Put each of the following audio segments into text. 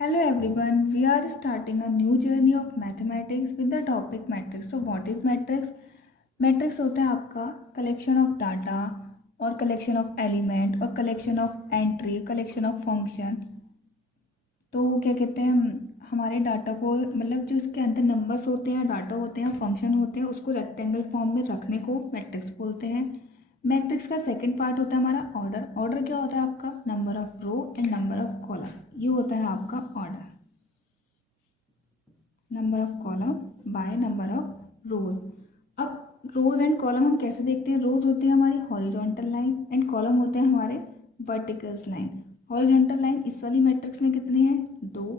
Hello everyone, we are starting a new journey of mathematics with the topic matrix. So what is matrix? Matrix होता है आपका collection of data और collection of element और collection of entry, collection of function. तो क्या कहते हैं हमारे डाटा को मतलब जो इसके अंदर नंबर्स होते हैं, डाटा होते हैं, फंक्शन होते हैं, उसको रेक्टेंगल फॉर्म में रखने को मैट्रिक्स बोलते हैं। मैट्रिक्स का सेकंड पार्ट होता है हमारा ऑर्डर। ऑर्डर क्या होता है आपका? Number of row and number of column. ये होता है आपका order, number of column by number of rows. अब रोज एंड कॉलम हम कैसे देखते हैं? रोज होते हैं हमारी हॉरिजॉन्टल लाइन एंड कॉलम होते हैं हमारे वर्टिकल्स लाइन। हॉरिजॉन्टल लाइन इस वाली मैट्रिक्स में कितने हैं? 2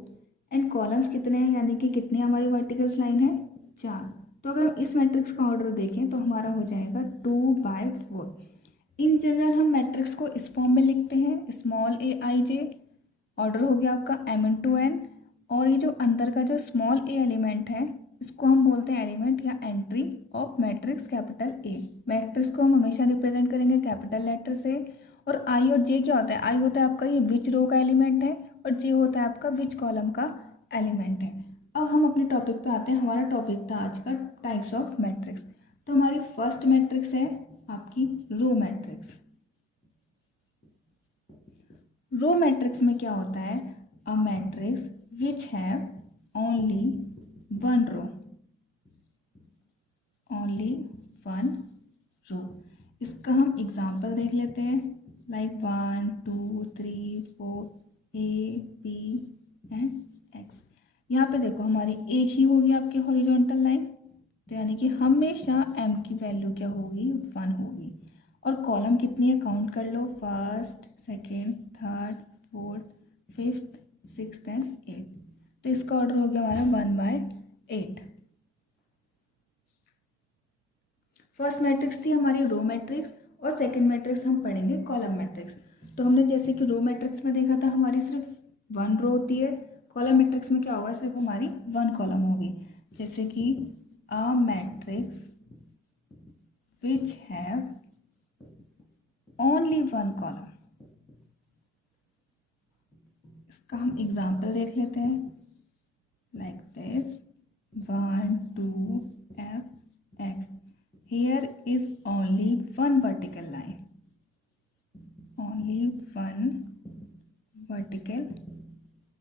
एंड कॉलम्स कितने हैं, यानी कि कितने हमारी वर्टिकल्स लाइन है? 4। तो अगर हम इस मैट्रिक्स का ऑर्डर देखें तो हमारा हो जाएगा 2/4। इन जनरल हम मैट्रिक्स को इस फॉर्म में लिखते हैं, small a i j, order हो गया आपका m/n, और ये जो अंदर का जो स्मॉल a एलिमेंट है इसको हम बोलते हैं एलिमेंट या entry of matrix capital A। Matrix को हम हमेशा रिप्रेजेंट करेंगे कैपिटल लेटर से। और I और J क्या होता है? I होता है आपका ये विच रो का एलिमेंट है और J होता है आपका विच कॉलम का एलिमेंट है। अब हम अपने टॉपिक पे आते हैं। हमारा टॉपिक था आज का टाइप्स ऑफ मैट्रिक्स। तो हमारी फर्स्ट मैट्रिक्स है आपकी रो मैट्रिक्स। रो मैट्रिक्स में क्या होता है? A matrix which have only one row, only one row. इसका हम एग्जाम्पल देख लेते हैं, like 1 2 3 4 A B and X। यहाँ पे देखो हमारी एक ही होगी आपकी हॉरिजॉन्टल लाइन, तो यानी कि हमेशा m की वैल्यू क्या होगी? 1 होगी। और कॉलम कितनी है? काउंट कर लो, first, second, third, fourth, fifth, sixth and 8। तो इसका ऑर्डर हो गया हमारा 1/8। फर्स्ट मैट्रिक्स थी हमारी रो मैट्रिक्स और सेकंड मैट्रिक्स हम पढ़ेंगे कॉलम मैट्रिक्स। तो हमने जैसे कि रो मैट्रिक्स में देखा था हमारी सिर्फ 1 रो होती है, कॉलम मैट्रिक्स में क्या होगा? सिर्फ हमारी 1 कॉलम होगी। जैसे कि अ matrix which have only 1 column. इसका हम एग्जाम्पल देख लेते हैं, like this 1 2 f x। Here is only one vertical line, only one vertical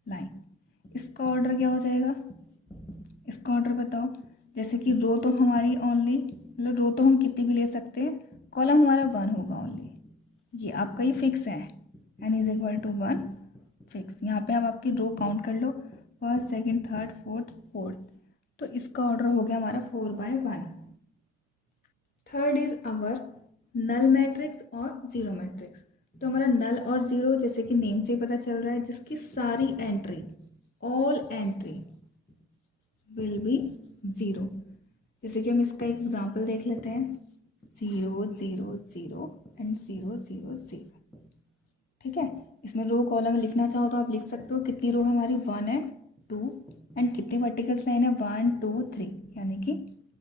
line। इसका ऑर्डर क्या हो जाएगा? इसका ऑर्डर बताओ। जैसे कि रो तो हमारी ओनली, मतलब रो तो हम कितनी भी ले सकते हैं, कॉलम हमारा 1 होगा ओनली। ये आपका ये फिक्स है, n is equal to 1 fix. यहाँ पे आप आपकी रो काउंट कर लो, फर्स्ट, सेकेंड, थर्ड, फोर्थ। तो इसका ऑर्डर हो गया हमारा 4/1। Third is our null matrix और जीरो मैट्रिक्स। तो हमारा नल और जीरो जैसे कि नेम से ही पता चल रहा है, जिसकी सारी entry, all entry will be zero. जैसे कि हम इसका एक एग्जांपल देख लेते हैं, 0 0 0 एंड 0 0 0। ठीक है, इसमें रो कॉलम लिखना चाहो तो आप लिख सकते हो। कितनी रो है हमारी? 1 एंड 2 एंड कितनी वर्टिकल्स लाइन है? 1 2 3, यानी कि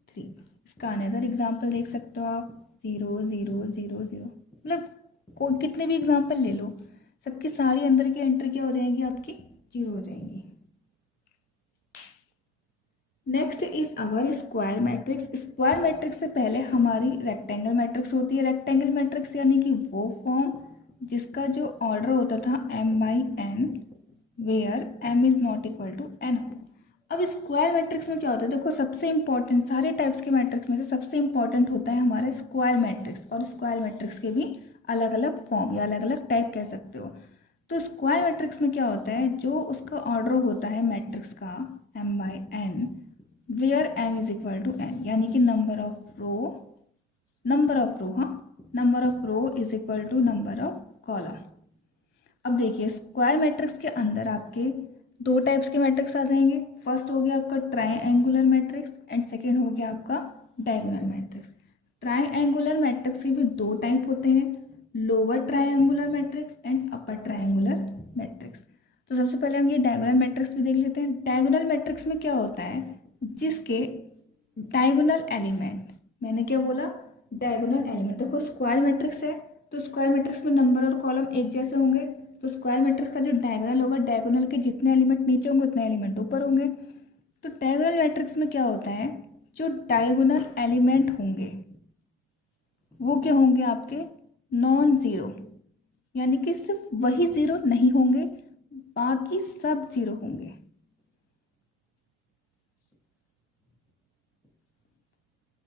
3। इसका अनदर एग्जाम्पल देख सकते हो आप, 0 0 0 0। मतलब कोई कितने भी एग्जाम्पल ले लो, सबकी सारी अंदर की एंट्री क्या हो जाएंगी? आपकी 0 हो जाएंगी। Next is our square matrix. Square matrix से पहले हमारी रेक्टेंगल मैट्रिक्स होती है। रेक्टेंगल मैट्रिक्स यानी कि वो फॉर्म जिसका जो ऑर्डर होता था m/n, where m is not equal to n। अब स्क्वायर मैट्रिक्स में क्या होता है? देखो सबसे इंपॉर्टेंट, सारे टाइप्स के मैट्रिक्स में से सबसे इंपॉर्टेंट होता है हमारा स्क्वायर मैट्रिक्स। और स्क्वायर मैट्रिक्स के भी अलग अलग फॉर्म या अलग अलग टाइप कह सकते हो। तो स्क्वायर मैट्रिक्स में क्या होता है? जो उसका ऑर्डर होता है मैट्रिक्स का m/n, where m is equal to n, यानी कि नंबर ऑफ रो हाँ, number of row is equal to number of column. अब देखिए स्क्वायर मैट्रिक्स के अंदर आपके 2 टाइप्स के मैट्रिक्स आ जाएंगे। फर्स्ट हो गया आपका ट्राइएंगुलर मैट्रिक्स एंड सेकेंड हो गया आपका डायगोनल मैट्रिक्स। ट्राइएंगुलर मैट्रिक्स के भी 2 टाइप होते हैं, lower triangular matrix and upper triangular matrix. तो सबसे पहले हम ये डायगोनल मैट्रिक्स भी देख लेते हैं। डायगोनल मैट्रिक्स में क्या होता है? जिसके डायगोनल एलिमेंट, मैंने क्या बोला? Diagonal element. देखो स्क्वायर मैट्रिक्स है तो स्क्वायर मैट्रिक्स में नंबर और कॉलम एक जैसे होंगे, तो स्क्वायर मैट्रिक्स का जो डायगोनल होगा, डायगोनल के जितने एलिमेंट नीचे होंगे उतने एलिमेंट ऊपर होंगे। तो डायगोनल मैट्रिक्स में क्या होता है, जो डायगोनल एलिमेंट होंगे वो क्या होंगे आपके, नॉन ज़ीरो, यानी कि सिर्फ वही ज़ीरो नहीं होंगे, बाकी सब ज़ीरो होंगे।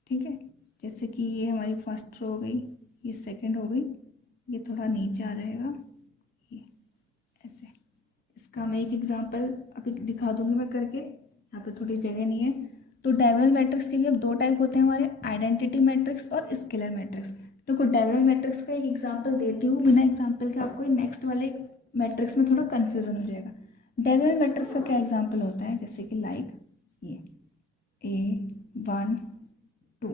ठीक है, जैसे कि ये हमारी फर्स्ट रो हो गई, ये सेकंड हो गई, ये थोड़ा नीचे आ जाएगा, ये ऐसे। इसका मैं एक एग्जांपल अभी दिखा दूंगी मैं करके, यहाँ पे थोड़ी जगह नहीं है। तो डायगोनल मैट्रिक्स के भी अब दो टाइप होते हैं हमारे, आइडेंटिटी मैट्रिक्स और स्केलर मैट्रिक्स। देखो डायगोनल मैट्रिक्स का एक एग्जांपल देती हूँ, बिना एग्जांपल के आपको नेक्स्ट वाले मैट्रिक्स में थोड़ा कन्फ्यूजन हो जाएगा। डायगोनल मैट्रिक्स का क्या एग्जाम्पल होता है, जैसे कि लाइक ये A1 2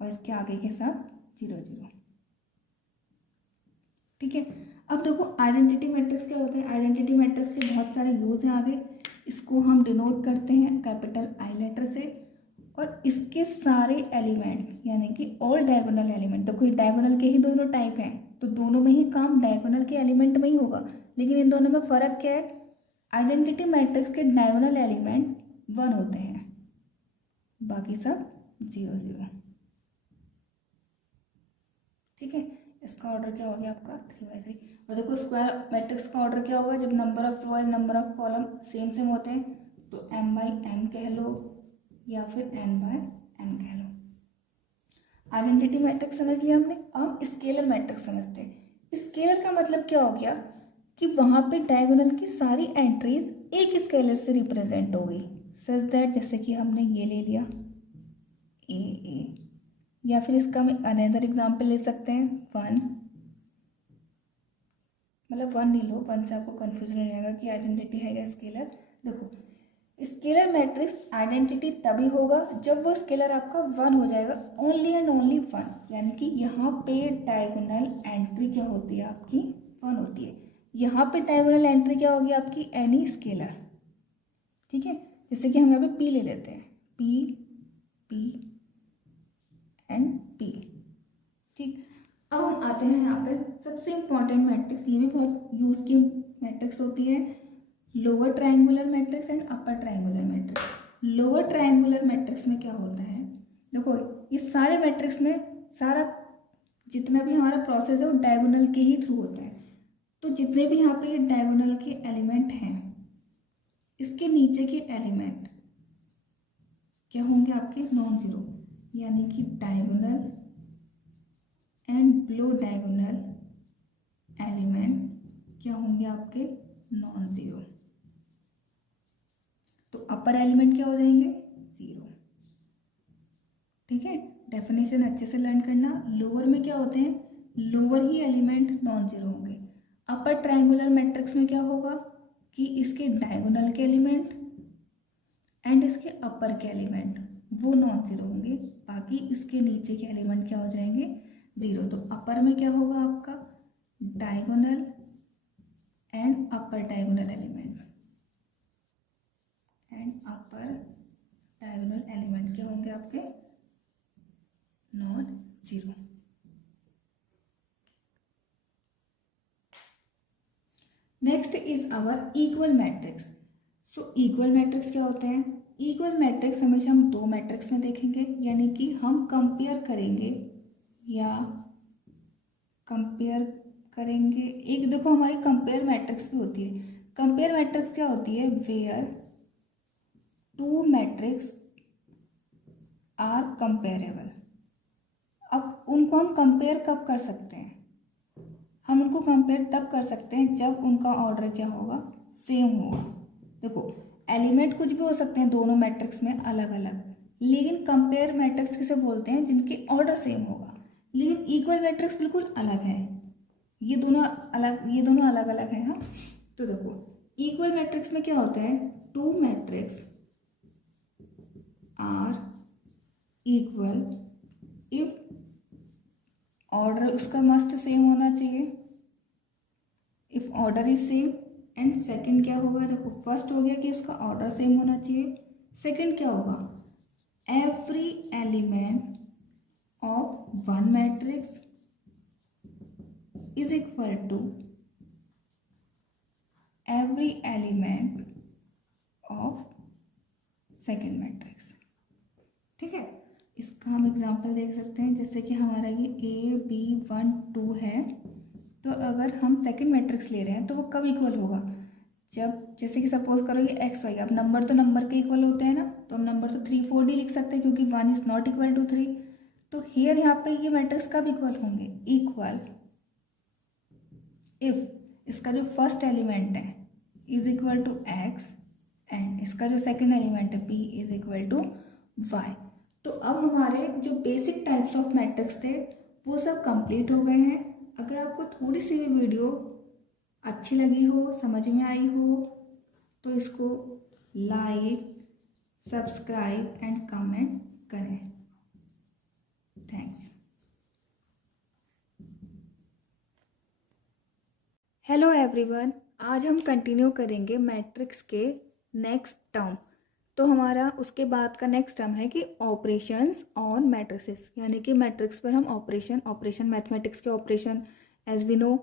और इसके आगे के साथ 0 0। ठीक है, अब देखो आइडेंटिटी मैट्रिक्स क्या होता है। आइडेंटिटी मैट्रिक्स के बहुत सारे यूज हैं आगे, इसको हम डिनोट करते हैं कैपिटल आई लेटर से, और इसके सारे एलिमेंट यानी कि ऑल डायगोनल एलिमेंट, देखो डायगोनल के ही दोनों टाइप हैं, तो दोनों में ही काम डायगोनल के एलिमेंट में ही होगा, लेकिन इन दोनों में फ़र्क क्या है, आइडेंटिटी मैट्रिक्स के डायगोनल एलिमेंट 1 होते हैं, बाकी सब 0 0। ठीक है, इसका ऑर्डर क्या हो गया आपका 3 by 3। और देखो स्क्वायर मैट्रिक्स का ऑर्डर क्या होगा, जब number of row and number of column same same होते हैं, तो m/m कह लो या फिर n/n कह लो। आइडेंटिटी मैट्रिक्स समझ लिया हमने, अब हम स्केलर मैट्रिक्स समझते हैं। स्केलर का मतलब क्या हो गया कि वहाँ पे डायगोनल की सारी एंट्रीज एक स्केलर से रिप्रेजेंट हो गई, सच दैट जैसे कि हमने ये ले लिया a, या फिर इसका हम अनदर एग्जाम्पल ले सकते हैं 1, मतलब 1 नहीं लो, 1 से आपको कन्फ्यूजन हो जाएगा कि आइडेंटिटी है या स्केलर। देखो स्केलर मैट्रिक्स आइडेंटिटी तभी होगा जब वो स्केलर आपका 1 हो जाएगा, ओनली एंड ओनली 1, यानी कि यहाँ पे डायगोनल एंट्री क्या होती है आपकी 1 होती है। यहाँ पे डायगोनल एंट्री क्या होगी आपकी, एनी स्केलर। ठीक है, जैसे कि हम यहाँ पे p ले लेते हैं, p एंड p। ठीक, अब हम आते हैं यहाँ पे सबसे इम्पॉर्टेंट मैट्रिक्स, ये भी बहुत यूज की मैट्रिक्स होती है, lower triangular matrix and upper triangular matrix. Lower triangular matrix में क्या होता है, देखो इस सारे मैट्रिक्स में सारा जितना भी हमारा प्रोसेस है वो डायगोनल के ही थ्रू होता है। तो जितने भी यहाँ पे डायगोनल के एलिमेंट हैं, इसके नीचे के एलिमेंट क्या होंगे आपके, नॉन जीरो, यानी कि diagonal and below diagonal element क्या होंगे आपके, नॉन जीरो। तो अपर एलिमेंट क्या हो जाएंगे, 0। ठीक है, डेफिनेशन अच्छे से लर्न करना। लोअर में क्या होते हैं, लोअर ही एलिमेंट नॉन जीरो होंगे। अपर ट्रायंगुलर मैट्रिक्स में क्या होगा कि इसके डायगोनल के एलिमेंट एंड इसके अपर के एलिमेंट वो नॉन जीरो होंगे, बाकी इसके नीचे के एलिमेंट क्या हो जाएंगे, 0। तो अपर में क्या होगा आपका, diagonal and upper diagonal element, and upper diagonal element क्या होंगे आपके, non zero. Next is our equal matrix. So equal matrix क्या होते हैं, इक्वल मैट्रिक्स हमेशा हम दो मैट्रिक्स में देखेंगे, यानी कि हम कंपेयर करेंगे एक देखो हमारी कंपेयर मैट्रिक्स भी होती है। कंपेयर मैट्रिक्स क्या होती है, where two matrix are comparable. अब उनको हम कंपेयर कब कर सकते हैं, हम उनको कंपेयर तब कर सकते हैं जब उनका ऑर्डर क्या होगा, सेम होगा। देखो एलिमेंट कुछ भी हो सकते हैं दोनों मैट्रिक्स में अलग अलग, लेकिन कंपेयर मैट्रिक्स किसे बोलते हैं, जिनके ऑर्डर सेम होगा। लेकिन इक्वल मैट्रिक्स बिल्कुल अलग है, ये दोनों अलग अलग हैं। हाँ, तो देखो इक्वल मैट्रिक्स में क्या होता है, two matrix are equal if order उसका मस्ट सेम होना चाहिए, if order is same. And second क्या होगा, देखो फर्स्ट हो गया कि उसका ऑर्डर सेम होना चाहिए, सेकंड क्या होगा, every element of one matrix is equal to every element of second matrix. ठीक है, इसका हम एग्जांपल देख सकते हैं, जैसे कि हमारा ये AB12 है, तो अगर हम सेकेंड मैट्रिक्स ले रहे हैं तो वो कब इक्वल होगा, जब जैसे कि सपोज करो ये एक्स वाई, अब नंबर तो नंबर के इक्वल होते हैं ना, तो हम नंबर तो 3 4 डी लिख सकते हैं क्योंकि 1 इज़ नॉट इक्वल टू 3। तो हियर यहाँ पे ये मैट्रिक्स कब इक्वल होंगे, इक्वल इफ इसका जो फर्स्ट एलिमेंट है is equal to x and इसका जो सेकंड एलिमेंट है p is equal to y. तो अब हमारे जो बेसिक टाइप्स ऑफ मैट्रिक्स थे वो सब कंप्लीट हो गए हैं। अगर आपको थोड़ी सी भी वीडियो अच्छी लगी हो, समझ में आई हो, तो इसको लाइक, सब्सक्राइब एंड कमेंट करें। थैंक्स। हेलो एवरीवन, आज हम कंटिन्यू करेंगे मैट्रिक्स के नेक्स्ट टर्म। तो हमारा उसके बाद का नेक्स्ट टर्म है कि ऑपरेशंस ऑन मैट्रिसेस, यानी कि मैट्रिक्स पर हम ऑपरेशन मैथमेटिक्स के operation, as we know,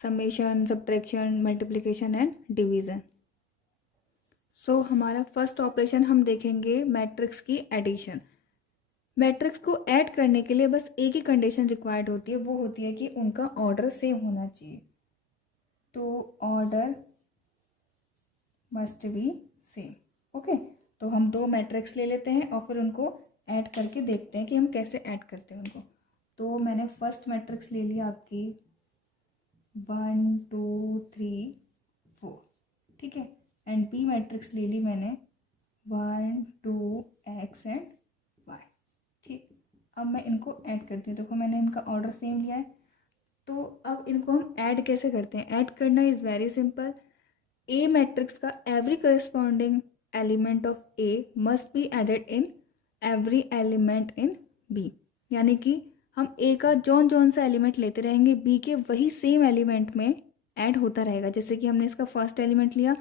summation, subtraction, multiplication and division. So हमारा फर्स्ट ऑपरेशन हम देखेंगे मैट्रिक्स की एडिशन। मैट्रिक्स को ऐड करने के लिए बस एक ही कंडीशन रिक्वायर्ड होती है, वो होती है कि उनका ऑर्डर सेम होना चाहिए। तो order must be same. Okay, तो हम दो मैट्रिक्स ले लेते हैं और फिर उनको ऐड करके देखते हैं कि हम कैसे ऐड करते हैं उनको। तो मैंने फर्स्ट मैट्रिक्स ले लिया आपकी 1 2 3 4, ठीक है, एंड बी मैट्रिक्स ले ली मैंने 1 2 x एंड y। ठीक, अब मैं इनको ऐड करती हूँ। देखो मैंने इनका ऑर्डर सेम लिया है, तो अब इनको हम ऐड कैसे करते हैं। ऐड करना is very simple. A matrix का every corresponding element of A must be added in every element in B, यानी कि हम ए का जौन सा एलिमेंट लेते रहेंगे बी के वही सेम एलिमेंट में ऐड होता रहेगा। जैसे कि हमने इसका फर्स्ट एलिमेंट लिया,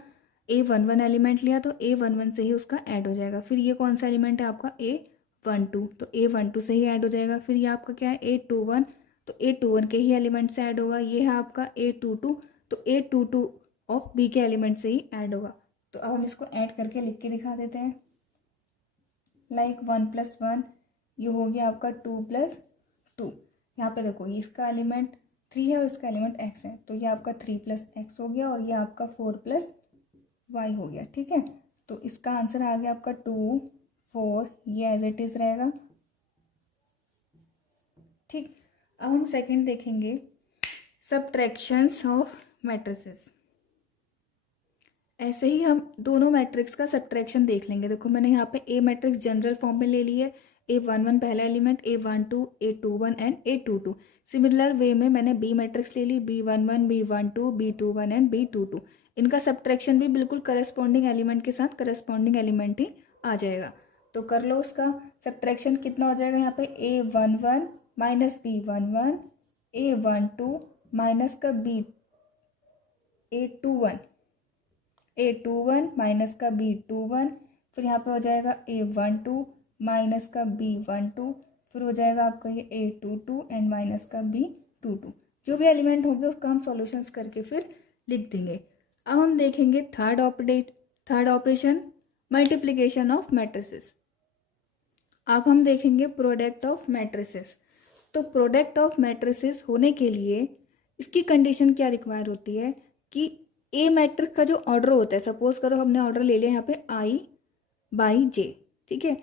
A11 एलिमेंट लिया, तो A11 से ही उसका ऐड हो जाएगा। फिर ये कौन सा एलिमेंट है आपका A12, तो A12 से ही ऐड हो जाएगा। फिर ये आपका क्या है A21, तो A21 के ही एलिमेंट से ऐड होगा। ये है आपका A22, तो A22 ऑफ बी के एलिमेंट से ही ऐड होगा। तो अब हम इसको ऐड करके लिख के दिखा देते हैं। लाइक 1 + 1 ये हो गया आपका 2 + 2। यहाँ पे देखो ये इसका एलिमेंट 3 है और इसका एलिमेंट x है, तो ये आपका 3 + x हो गया और ये आपका 4 + y हो गया। ठीक है, तो इसका आंसर आ गया आपका 2 4, ये एज इट इज़ रहेगा। ठीक, अब हम सेकंड देखेंगे, सब्ट्रैक्शंस ऑफ मैट्रिसेस। ऐसे ही हम दोनों मैट्रिक्स का सब्ट्रैक्शन देख लेंगे। देखो मैंने यहाँ पे ए मैट्रिक्स जनरल फॉर्म में ले ली है, A11 पहला element, A12 A21 and A22। Similar way में मैंने बी मैट्रिक्स ले ली, B11 B12 B21 and B22। इनका सब्ट्रैक्शन भी बिल्कुल करस्पॉन्डिंग एलिमेंट के साथ करस्पॉन्डिंग एलिमेंट ही आ जाएगा। तो कर लो उसका सब्ट्रैक्शन। कितना हो जाएगा यहाँ पे A11 minus B11, A12 minus का A21 माइनस का B21, फिर यहाँ पे हो जाएगा A12 माइनस का B12, फिर हो जाएगा आपका ये A22 एंड माइनस का B22। जो भी एलिमेंट होंगे उसका हम सॉल्यूशंस करके फिर लिख देंगे। अब हम देखेंगे third operation, multiplication of matrices. अब हम देखेंगे प्रोडक्ट ऑफ मैट्रिसेस। तो प्रोडक्ट ऑफ मैट्रिसेस होने के लिए इसकी कंडीशन क्या रिक्वायर होती है कि ए मैट्रिक्स का जो ऑर्डर होता है, सपोज करो हमने ऑर्डर ले लिया यहाँ पे I/J, ठीक है,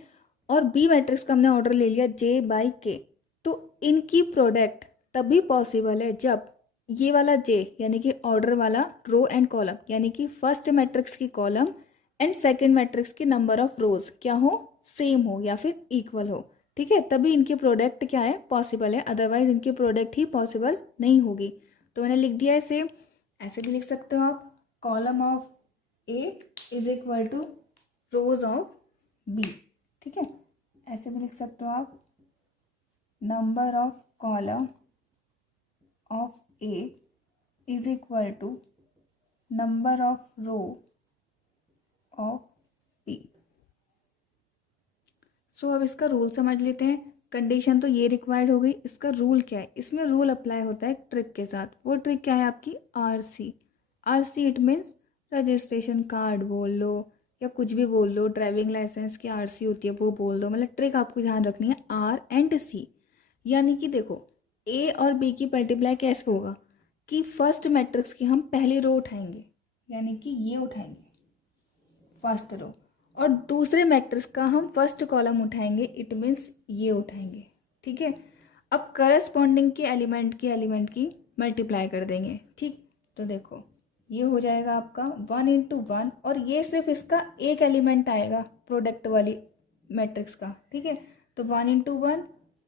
और बी मैट्रिक्स का हमने ऑर्डर ले लिया J/K, तो इनकी प्रोडक्ट तभी पॉसिबल है जब ये वाला J यानी कि ऑर्डर वाला रो एंड कॉलम, यानी कि फर्स्ट मैट्रिक्स की कॉलम एंड सेकेंड मैट्रिक्स की नंबर ऑफ रोज क्या हो, सेम हो या फिर इक्वल हो। ठीक है, तभी इनकी प्रोडक्ट क्या है, पॉसिबल है, अदरवाइज इनकी प्रोडक्ट ही पॉसिबल नहीं होगी। तो मैंने लिख दिया है, ऐसे भी लिख सकते हो आप, column of A is equal to rows of B. ठीक है, ऐसे भी लिख सकते हो आप, number of column of A is equal to number of row of B. So अब इसका रूल समझ लेते हैं। कंडीशन तो ये रिक्वायर्ड हो गई, इसका रूल क्या है, इसमें रूल अप्लाई होता है ट्रिक के साथ। वो ट्रिक क्या है आपकी, RC, RC it means registration card बोल लो या कुछ भी बोल लो, ड्राइविंग लाइसेंस की आरसी होती है वो बोल दो, मतलब ट्रिक आपको ध्यान रखनी है आर एंड सी। यानी कि देखो ए और बी की मल्टीप्लाई कैसे होगा कि फर्स्ट मैट्रिक्स की हम पहली रो उठाएंगे, यानी कि ये उठाएंगे फर्स्ट रो, और दूसरे मैट्रिक्स का हम फर्स्ट कॉलम उठाएंगे, इट मीन्स ये उठाएंगे। ठीक है, अब करस्पॉन्डिंग के एलिमेंट की मल्टीप्लाई कर देंगे। ठीक, तो देखो ये हो जाएगा आपका 1 इंटू 1, और ये सिर्फ इसका एक एलिमेंट आएगा प्रोडक्ट वाली मैट्रिक्स का। ठीक है, तो 1 इंटू 1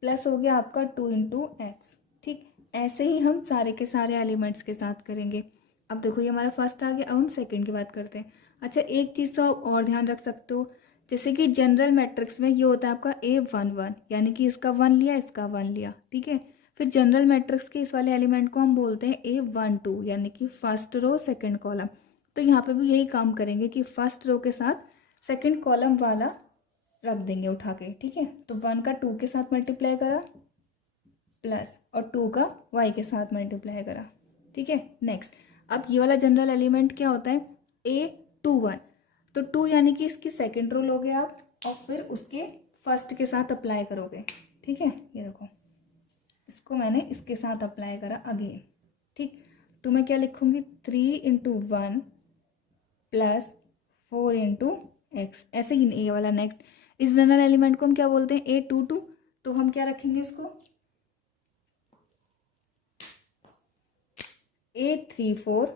प्लस हो गया आपका 2 इंटू एक्स। ठीक, ऐसे ही हम सारे के सारे एलिमेंट्स के साथ करेंगे। अब देखो ये हमारा फर्स्ट आ गया, अब हम सेकंड की बात करते हैं। अच्छा, एक चीज़ तो आप और ध्यान रख सकते हो, जैसे कि जनरल मैट्रिक्स में ये होता है आपका A11, यानी कि इसका 1 लिया, इसका 1 लिया। ठीक है, फिर जनरल मैट्रिक्स के इस वाले एलिमेंट को हम बोलते हैं A12, यानी कि फर्स्ट रो सेकंड कॉलम। तो यहाँ पे भी यही काम करेंगे कि फर्स्ट रो के साथ सेकंड कॉलम वाला रख देंगे उठा के। ठीक है, तो 1 का 2 के साथ मल्टीप्लाई करा प्लस, और 2 का y के साथ मल्टीप्लाई करा। ठीक है, नेक्स्ट अब ये वाला जनरल एलिमेंट क्या होता है A21, तो 2 यानी कि इसकी सेकंड रो लोगे आप और फिर उसके फर्स्ट के साथ अप्लाई करोगे। ठीक है, ये देखो इसको मैंने इसके साथ अप्लाई करा अगेन। ठीक, तो मैं क्या लिखूंगी 3 इंटू 1 प्लस 4 इंटू एक्स, ऐसे ही ये वाला नेक्स्ट। इस जनरल एलिमेंट को हम क्या बोलते हैं A22, तो हम क्या रखेंगे इसको A34।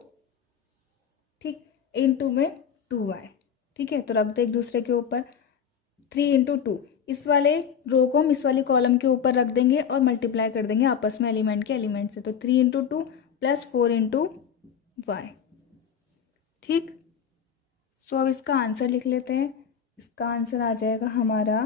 ठीक, इंटू में 2y। ठीक है, तो रख दो एक दूसरे के ऊपर 3 इंटू 2, इस वाले रो को हम इस वाली कॉलम के ऊपर रख देंगे और मल्टीप्लाई कर देंगे आपस में एलिमेंट के एलिमेंट से, तो 3 इंटू 2 प्लस 4 इंटू वाई। ठीक, सो अब इसका आंसर लिख लेते हैं। इसका आंसर आ जाएगा हमारा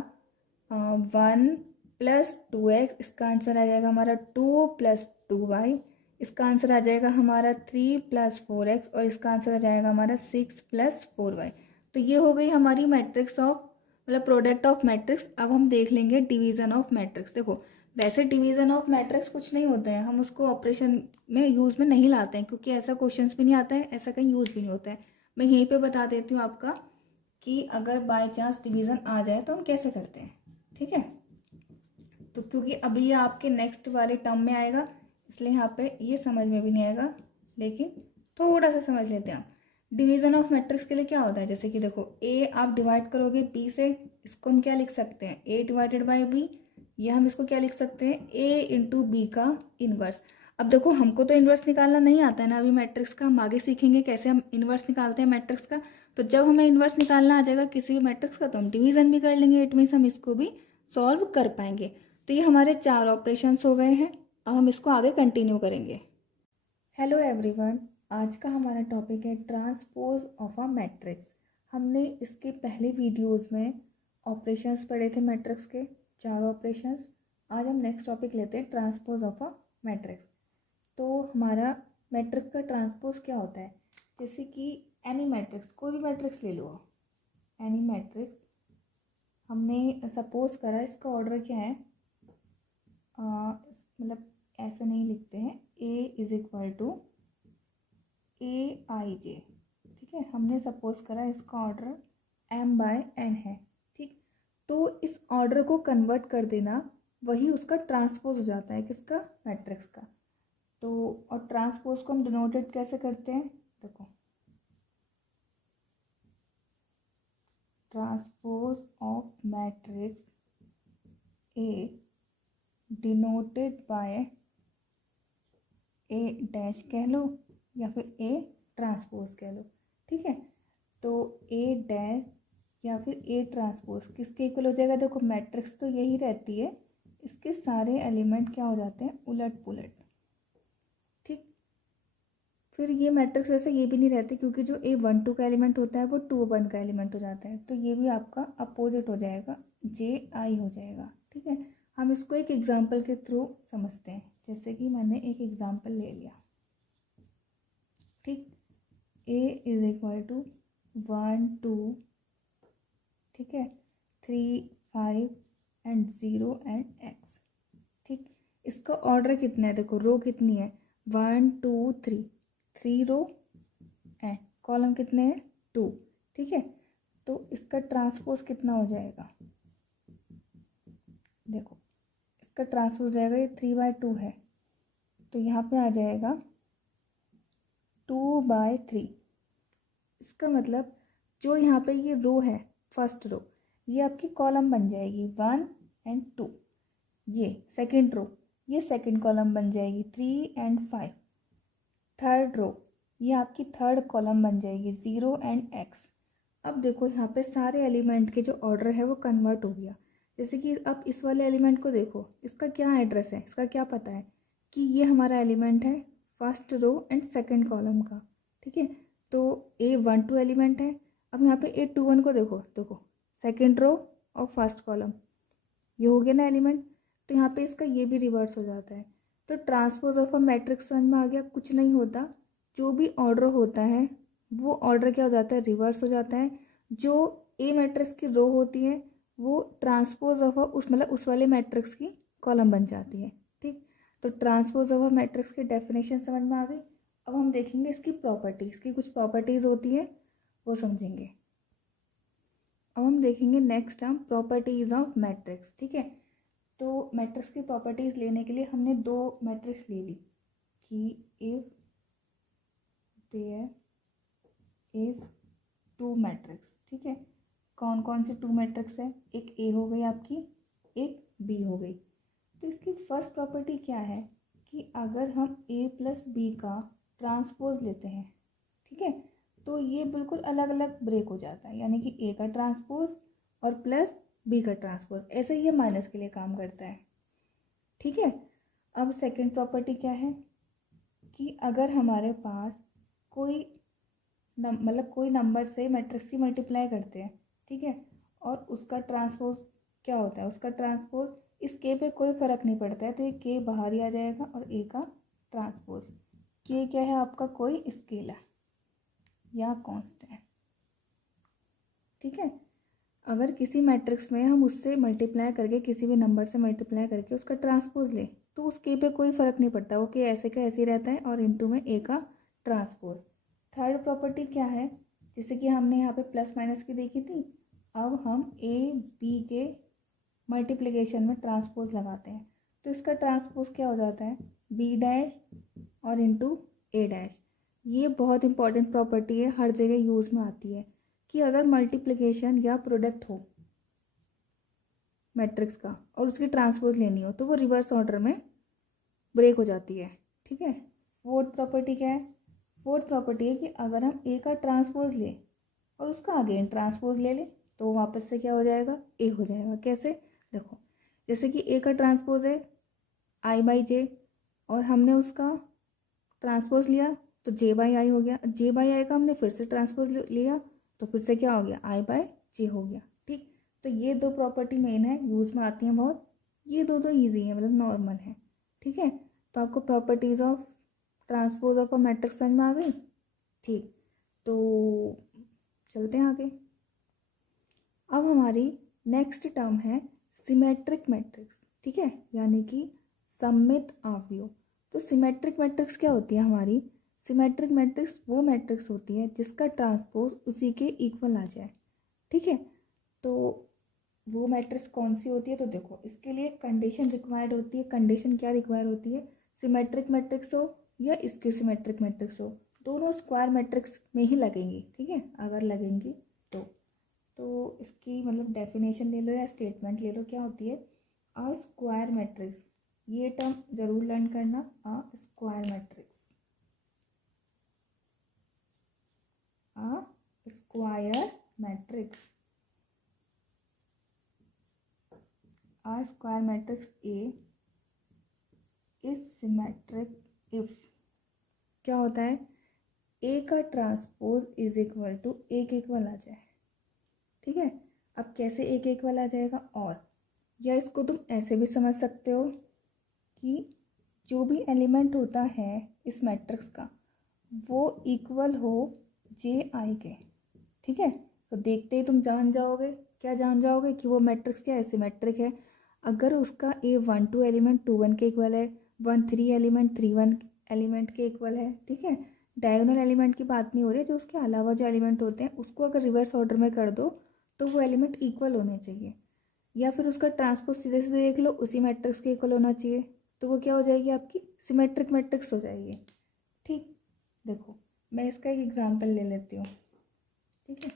1 प्लस 2x, इसका आंसर आ जाएगा हमारा 2 प्लस 2y, इसका आंसर आ जाएगा हमारा 3 प्लस 4x, और इसका आंसर आ जाएगा हमारा 6 प्लस 4y। तो ये हो गई हमारी मैट्रिक्स ऑफ, मतलब प्रोडक्ट ऑफ मैट्रिक्स। अब हम देख लेंगे डिवीज़न ऑफ मैट्रिक्स। देखो वैसे डिवीज़न ऑफ मैट्रिक्स कुछ नहीं होता है, हम उसको ऑपरेशन में यूज़ में नहीं लाते हैं क्योंकि ऐसा क्वेश्चंस भी नहीं आता है, ऐसा कहीं यूज़ भी नहीं होता है। मैं यहीं पे बता देती हूँ आपका कि अगर बाय चांस डिवीज़न आ जाए तो हम कैसे करते हैं। ठीक है, तो क्योंकि अभी ये आपके नेक्स्ट वाले टर्म में आएगा, इसलिए यहाँ पे ये समझ में भी नहीं आएगा, लेकिन थोड़ा सा समझ लेते हैं आप। डिवीज़न ऑफ मैट्रिक्स के लिए क्या होता है, जैसे कि देखो ए आप डिवाइड करोगे बी से, इसको हम क्या लिख सकते हैं ए डिवाइडेड बाई बी, या हम इसको क्या लिख सकते हैं ए इंटू बी का इन्वर्स। अब देखो हमको तो इन्वर्स निकालना नहीं आता है ना अभी मैट्रिक्स का, हम आगे सीखेंगे कैसे हम इन्वर्स निकालते हैं मैट्रिक्स का। तो जब हमें इन्वर्स निकालना आ जाएगा किसी भी मैट्रिक्स का तो हम डिवीज़न भी कर लेंगे, इट मीन्स हम इसको भी सॉल्व कर पाएंगे। तो ये हमारे 4 ऑपरेशंस हो गए हैं, अब हम इसको आगे कंटिन्यू करेंगे। हेलो एवरीवन, आज का हमारा टॉपिक है ट्रांसपोज ऑफ अ मैट्रिक्स। हमने इसके पहले वीडियोस में ऑपरेशंस पढ़े थे मैट्रिक्स के, 4 ऑपरेशंस। आज हम नेक्स्ट टॉपिक लेते हैं ट्रांसपोज ऑफ अ मैट्रिक्स। तो हमारा मैट्रिक्स का ट्रांसपोज क्या होता है, जैसे कि एनी मैट्रिक्स, कोई भी मैट्रिक्स ले लो, एनी मैट्रिक्स हमने सपोज करा इसका ऑर्डर क्या है, मतलब ऐसा नहीं लिखते हैं ए इज इक्वल टू ए आई जे। ठीक है, हमने सपोज करा इसका ऑर्डर m बाय n है। ठीक, तो इस ऑर्डर को कन्वर्ट कर देना वही उसका ट्रांसपोज हो जाता है, किसका, मैट्रिक्स का। तो और ट्रांसपोज को हम डिनोटेड कैसे करते हैं, देखो transpose of matrix A denoted by A dash कह लो या फिर ए ट्रांसपोज कह लो। ठीक है, तो ए डैश या फिर ए ट्रांसपोज किसके इक्वल हो जाएगा, देखो मैट्रिक्स तो यही रहती है, इसके सारे एलिमेंट क्या हो जाते हैं, उलट पुलट। ठीक, फिर ये मैट्रिक्स वैसे ये भी नहीं रहते क्योंकि जो A12 का एलिमेंट होता है वो 2 1 का एलिमेंट हो जाता है, तो ये भी आपका अपोजिट हो जाएगा, JI हो जाएगा। ठीक है, हम इसको एक एग्जाम्पल के थ्रू समझते हैं, जैसे कि मैंने एक एग्जाम्पल ले लिया। ठीक, A इज इक्वल टू 1 2, ठीक है, 3 5 एंड 0 एंड x। ठीक, इसका ऑर्डर कितना है, देखो रो कितनी है 1 2 3, 3 रो एंड कॉलम कितने हैं 2, ठीक है। तो इसका ट्रांसपोज कितना हो जाएगा, देखो इसका ट्रांसपोज जाएगा, ये 3/2 है तो यहाँ पे आ जाएगा 2/3। इसका मतलब जो यहाँ पे ये रो है, फर्स्ट रो, ये आपकी कॉलम बन जाएगी 1 एंड 2। ये सेकंड रो, ये सेकंड कॉलम बन जाएगी 3 एंड 5। थर्ड रो, ये आपकी थर्ड कॉलम बन जाएगी 0 एंड x। अब देखो यहाँ पे सारे एलिमेंट के जो ऑर्डर है वो कन्वर्ट हो गया। जैसे कि अब इस वाले एलिमेंट को देखो, इसका क्या एड्रेस है, इसका क्या पता है कि ये हमारा एलिमेंट है first row and second column का, ठीक है। तो A12 एलिमेंट है। अब यहाँ पे A21 को देखो, देखो सेकंड रो और फर्स्ट कॉलम, ये हो गया ना एलिमेंट। तो यहाँ पे इसका ये भी रिवर्स हो जाता है। तो ट्रांसपोज ऑफ अ मैट्रिक्स समझ में आ गया, कुछ नहीं होता, जो भी ऑर्डर होता है वो ऑर्डर क्या हो जाता है, रिवर्स हो जाता है। जो ए मैट्रिक्स की रो होती है वो ट्रांसपोज ऑफ उस मतलब उस वाले मैट्रिक्स की कॉलम बन जाती है, ठीक। तो ट्रांसपोज ऑफ मैट्रिक्स की डेफिनेशन समझ में आ गई। अब हम देखेंगे इसकी प्रॉपर्टीज़ की, कुछ प्रॉपर्टीज़ होती है वो समझेंगे। अब हम देखेंगे नेक्स्ट हम प्रॉपर्टीज़ ऑफ मैट्रिक्स, ठीक है। तो मैट्रिक्स की प्रॉपर्टीज़ लेने के लिए हमने 2 मैट्रिक्स ले ली कि इफ देयर इज 2 मैट्रिक्स, ठीक है। कौन कौन से 2 मैट्रिक्स है, एक ए हो गई आपकी, एक बी हो गई। तो इसकी फर्स्ट प्रॉपर्टी क्या है कि अगर हम ए प्लस बी का ट्रांसपोज लेते हैं, ठीक है, तो ये बिल्कुल अलग अलग ब्रेक हो जाता है, यानी कि ए का ट्रांसपोज और प्लस बी का ट्रांसपोज, ऐसे ही ये माइनस के लिए काम करता है, ठीक है। अब सेकंड प्रॉपर्टी क्या है कि अगर हमारे पास कोई मतलब कोई नंबर से मैट्रिक्स की मल्टीप्लाई करते हैं, ठीक है, और उसका ट्रांसपोज क्या होता है, उसका ट्रांसपोज इस के पे कोई फ़र्क नहीं पड़ता है, तो ये के बाहर ही आ जाएगा और ए का ट्रांसपोज। के क्या है आपका, कोई स्केलर या कांस्टेंट, ठीक है। अगर किसी मैट्रिक्स में हम उससे मल्टीप्लाई करके, किसी भी नंबर से मल्टीप्लाई करके उसका ट्रांसपोज ले, तो उस के पे कोई फ़र्क नहीं पड़ता, वो के ऐसे का ऐसे ही रहता है और इनटू में ए का ट्रांसपोज। थर्ड प्रॉपर्टी क्या है, जैसे कि हमने यहाँ पे प्लस माइनस की देखी थी, अब हम ए बी के मल्टीप्लिकेशन में ट्रांसपोज लगाते हैं, तो इसका ट्रांसपोज क्या हो जाता है, बी डैश और इंटू ए डैश। ये बहुत इंपॉर्टेंट प्रॉपर्टी है, हर जगह यूज़ में आती है कि अगर मल्टीप्लिकेशन या प्रोडक्ट हो मैट्रिक्स का और उसकी ट्रांसपोज लेनी हो तो वो रिवर्स ऑर्डर में ब्रेक हो जाती है, ठीक है। फोर्थ प्रॉपर्टी क्या है, फोर्थ प्रॉपर्टी है कि अगर हम ए का ट्रांसपोज लें और उसका अगेन ट्रांसपोज ले लें तो वापस से क्या हो जाएगा, ए हो जाएगा। कैसे, देखो जैसे कि ए का ट्रांसपोज है I/J और हमने उसका ट्रांसपोज लिया तो J/I हो गया, J/I का हमने फिर से ट्रांसपोज लिया तो फिर से क्या हो गया, I/J हो गया, ठीक। तो ये 2 प्रॉपर्टी मेन है, यूज़ में आती हैं बहुत, ये दो ईजी है, मतलब नॉर्मल है, ठीक है। तो आपको properties of transpose of a matrix समझ में आ गई, ठीक। तो चलते हैं आगे। अब हमारी नेक्स्ट टर्म है सिमेट्रिक मैट्रिक्स, ठीक है, यानी कि सममित आव्यूह। तो सिमेट्रिक मैट्रिक्स क्या होती है हमारी, सिमेट्रिक मैट्रिक्स वो मैट्रिक्स होती है जिसका ट्रांसपोज उसी के इक्वल आ जाए, ठीक है। तो वो मैट्रिक्स कौन सी होती है, तो देखो इसके लिए कंडीशन रिक्वायर्ड होती है। कंडीशन क्या रिक्वायर होती है, सिमेट्रिक मैट्रिक्स हो या स्क्यू सिमेट्रिक मैट्रिक्स हो, दोनों स्क्वायर मैट्रिक्स में ही लगेंगी, ठीक है। अगर लगेंगी तो इसकी मतलब डेफिनेशन ले लो या स्टेटमेंट ले लो, क्या होती है, अ स्क्वायर मैट्रिक्स, ये टर्म जरूर लर्न करना, अ square matrix, a square matrix, a square matrix A is symmetric if क्या होता है, ए का ट्रांसपोज इज इक्वल टू ए के इक्वल आ जाए, ठीक है। अब कैसे ए के इक्वल आ जाएगा, और या इसको तुम ऐसे भी समझ सकते हो कि जो भी एलिमेंट होता है इस मैट्रिक्स का वो इक्वल हो Ji के, ठीक है। तो देखते ही तुम जान जाओगे, क्या जान जाओगे कि वो मैट्रिक्स क्या है, सिमेट्रिक है। अगर उसका A12 एलिमेंट 21 के इक्वल है, 13 एलिमेंट 31 एलिमेंट के इक्वल है, ठीक है, डायगोनल एलिमेंट की बात नहीं हो रही है, जो उसके अलावा जो एलिमेंट होते हैं उसको अगर रिवर्स ऑर्डर में कर दो तो वो एलिमेंट इक्वल होने चाहिए, या फिर उसका ट्रांसपोज सीधे सीधे देख लो उसी मैट्रिक्स के इक्वल होना चाहिए, तो वो क्या हो जाएगी आपकी सिमेट्रिक मैट्रिक्स हो जाएगी। ठीक, देखो मैं इसका एक एग्जांपल ले लेती हूँ। ठीक है,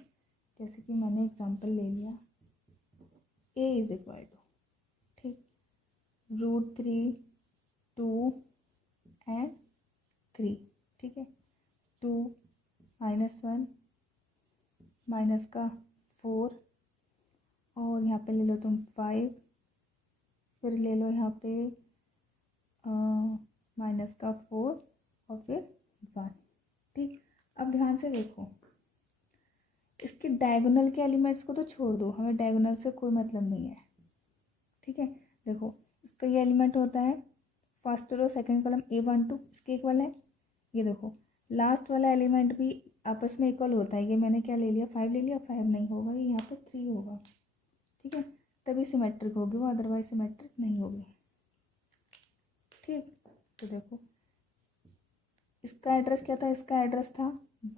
जैसे कि मैंने एग्जांपल ले लिया a इज इक्वल टू, ठीक, √3 2 एंड 3, ठीक है, 2 -1 माइनस का 4 और यहाँ पे ले लो तुम 5, फिर ले लो यहाँ पे माइनस का 4 और फिर 1। ठीक, अब ध्यान से देखो, इसके डायगोनल के एलिमेंट्स को तो छोड़ दो, हमें डायगोनल से कोई मतलब नहीं है। ठीक है, देखो इसका ये एलिमेंट होता है first row second column A12 इसके इक्वल है। ये देखो लास्ट वाला एलिमेंट भी आपस में इक्वल होता है, ये मैंने क्या ले लिया 5 ले लिया, 5 नहीं होगा, ये यहाँ पे 3 होगा। ठीक है, तभी सिमेट्रिक होगी वो, अदरवाइज सिमेट्रिक नहीं होगी। ठीक, तो देखो इसका एड्रेस क्या था, इसका एड्रेस था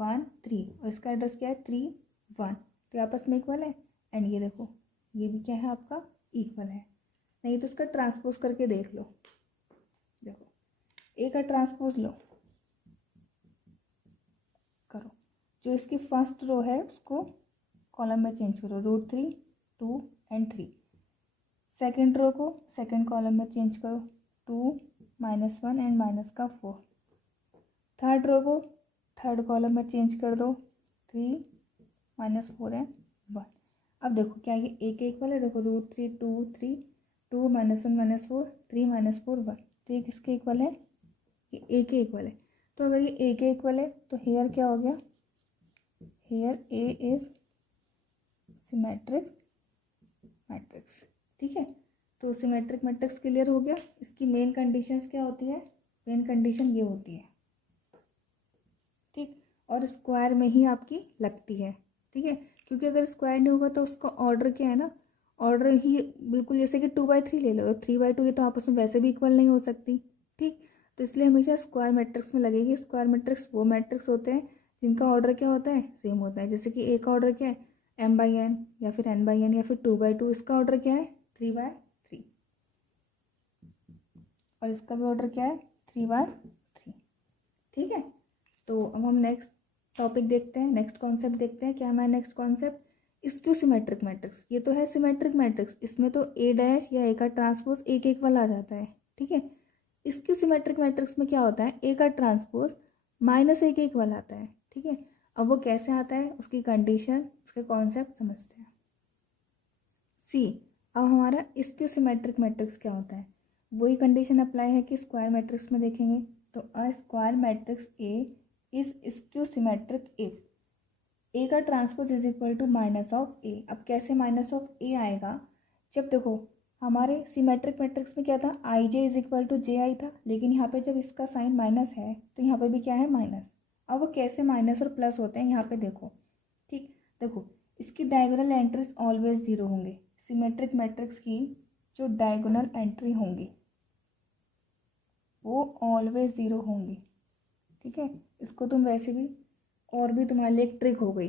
1 3 और इसका एड्रेस क्या है 3 1, तो आपस में इक्वल है। एंड ये देखो ये भी क्या है आपका इक्वल है। नहीं तो इसका ट्रांसपोज करके देख लो, देखो ए का ट्रांसपोज लो करो, जो इसकी फर्स्ट रो है उसको कॉलम में चेंज करो, √3 2 एंड 3। सेकेंड रो को सेकेंड कॉलम में चेंज करो, 2 -1 एंड माइनस का 4। थर्ड रो को थर्ड कॉलम में चेंज कर दो, 3 -4 एंड 1। अब देखो क्या ये ए के इक्वल है, देखो √3 2 3 2 -1 -4 3 -4 1, तो ये किसके इक्वल है, ये ए के इक्वल है। तो अगर ये ए के इक्वल है तो हेयर क्या हो गया, here A is symmetric matrix. ठीक है, तो सिमेट्रिक मैट्रिक्स क्लियर हो गया। इसकी मेन कंडीशंस क्या होती है, मेन कंडीशन ये होती है, ठीक, और स्क्वायर में ही आपकी लगती है। ठीक है, क्योंकि अगर स्क्वायर नहीं होगा तो उसका ऑर्डर क्या है ना, ऑर्डर ही बिल्कुल जैसे कि 2/3 ले लो, 3/2 ये तो आपस में वैसे भी इक्वल नहीं हो सकती। ठीक, तो इसलिए हमेशा स्क्वायर मैट्रिक्स में लगेगी। स्क्वायर मैट्रिक्स वो मैट्रिक्स होते हैं जिनका ऑर्डर क्या होता है, सेम होता है। जैसे कि ए का ऑर्डर क्या है m/n या फिर n/n या फिर 2/2, इसका ऑर्डर क्या है 3/3 और इसका भी ऑर्डर क्या है 3/3। ठीक है, तो अब हम नेक्स्ट टॉपिक देखते हैं, नेक्स्ट कॉन्सेप्ट देखते हैं। क्या हमारा next concept, skew symmetric matrix. ये तो है सिमेट्रिक मैट्रिक्स, इसमें तो ए डैश या ए का ट्रांसपोज ए के इक्वल आ जाता है। ठीक है, स्क्यू सिमेट्रिक मैट्रिक्स में क्या होता है, ए का ट्रांसपोज -a के इक्वल आता है। ठीक है, अब वो कैसे आता है, उसकी कंडीशन उसके कॉन्सेप्ट समझते हैं। सी, अब हमारा स्क्यू सिमेट्रिक मैट्रिक्स क्या होता है, वही कंडीशन अप्लाई है कि स्क्वायर मैट्रिक्स में देखेंगे। तो a square matrix A is skew symmetric if A का transpose is equal to -(a). अब कैसे -(a) आएगा, जब देखो हमारे सिमेट्रिक मैट्रिक्स में क्या था, ij is equal to ji था, लेकिन यहाँ पे जब इसका साइन माइनस है तो यहाँ पे भी क्या है माइनस। अब वो कैसे माइनस और प्लस होते हैं यहाँ पे देखो। ठीक, देखो इसकी डायगोनल एंट्रीज ऑलवेज 0 होंगे। सिमेट्रिक मैट्रिक्स की जो डायगोनल एंट्री होंगी वो ऑलवेज 0 होंगी। ठीक है, इसको तुम वैसे भी, और भी तुम्हारे लिए एक ट्रिक हो गई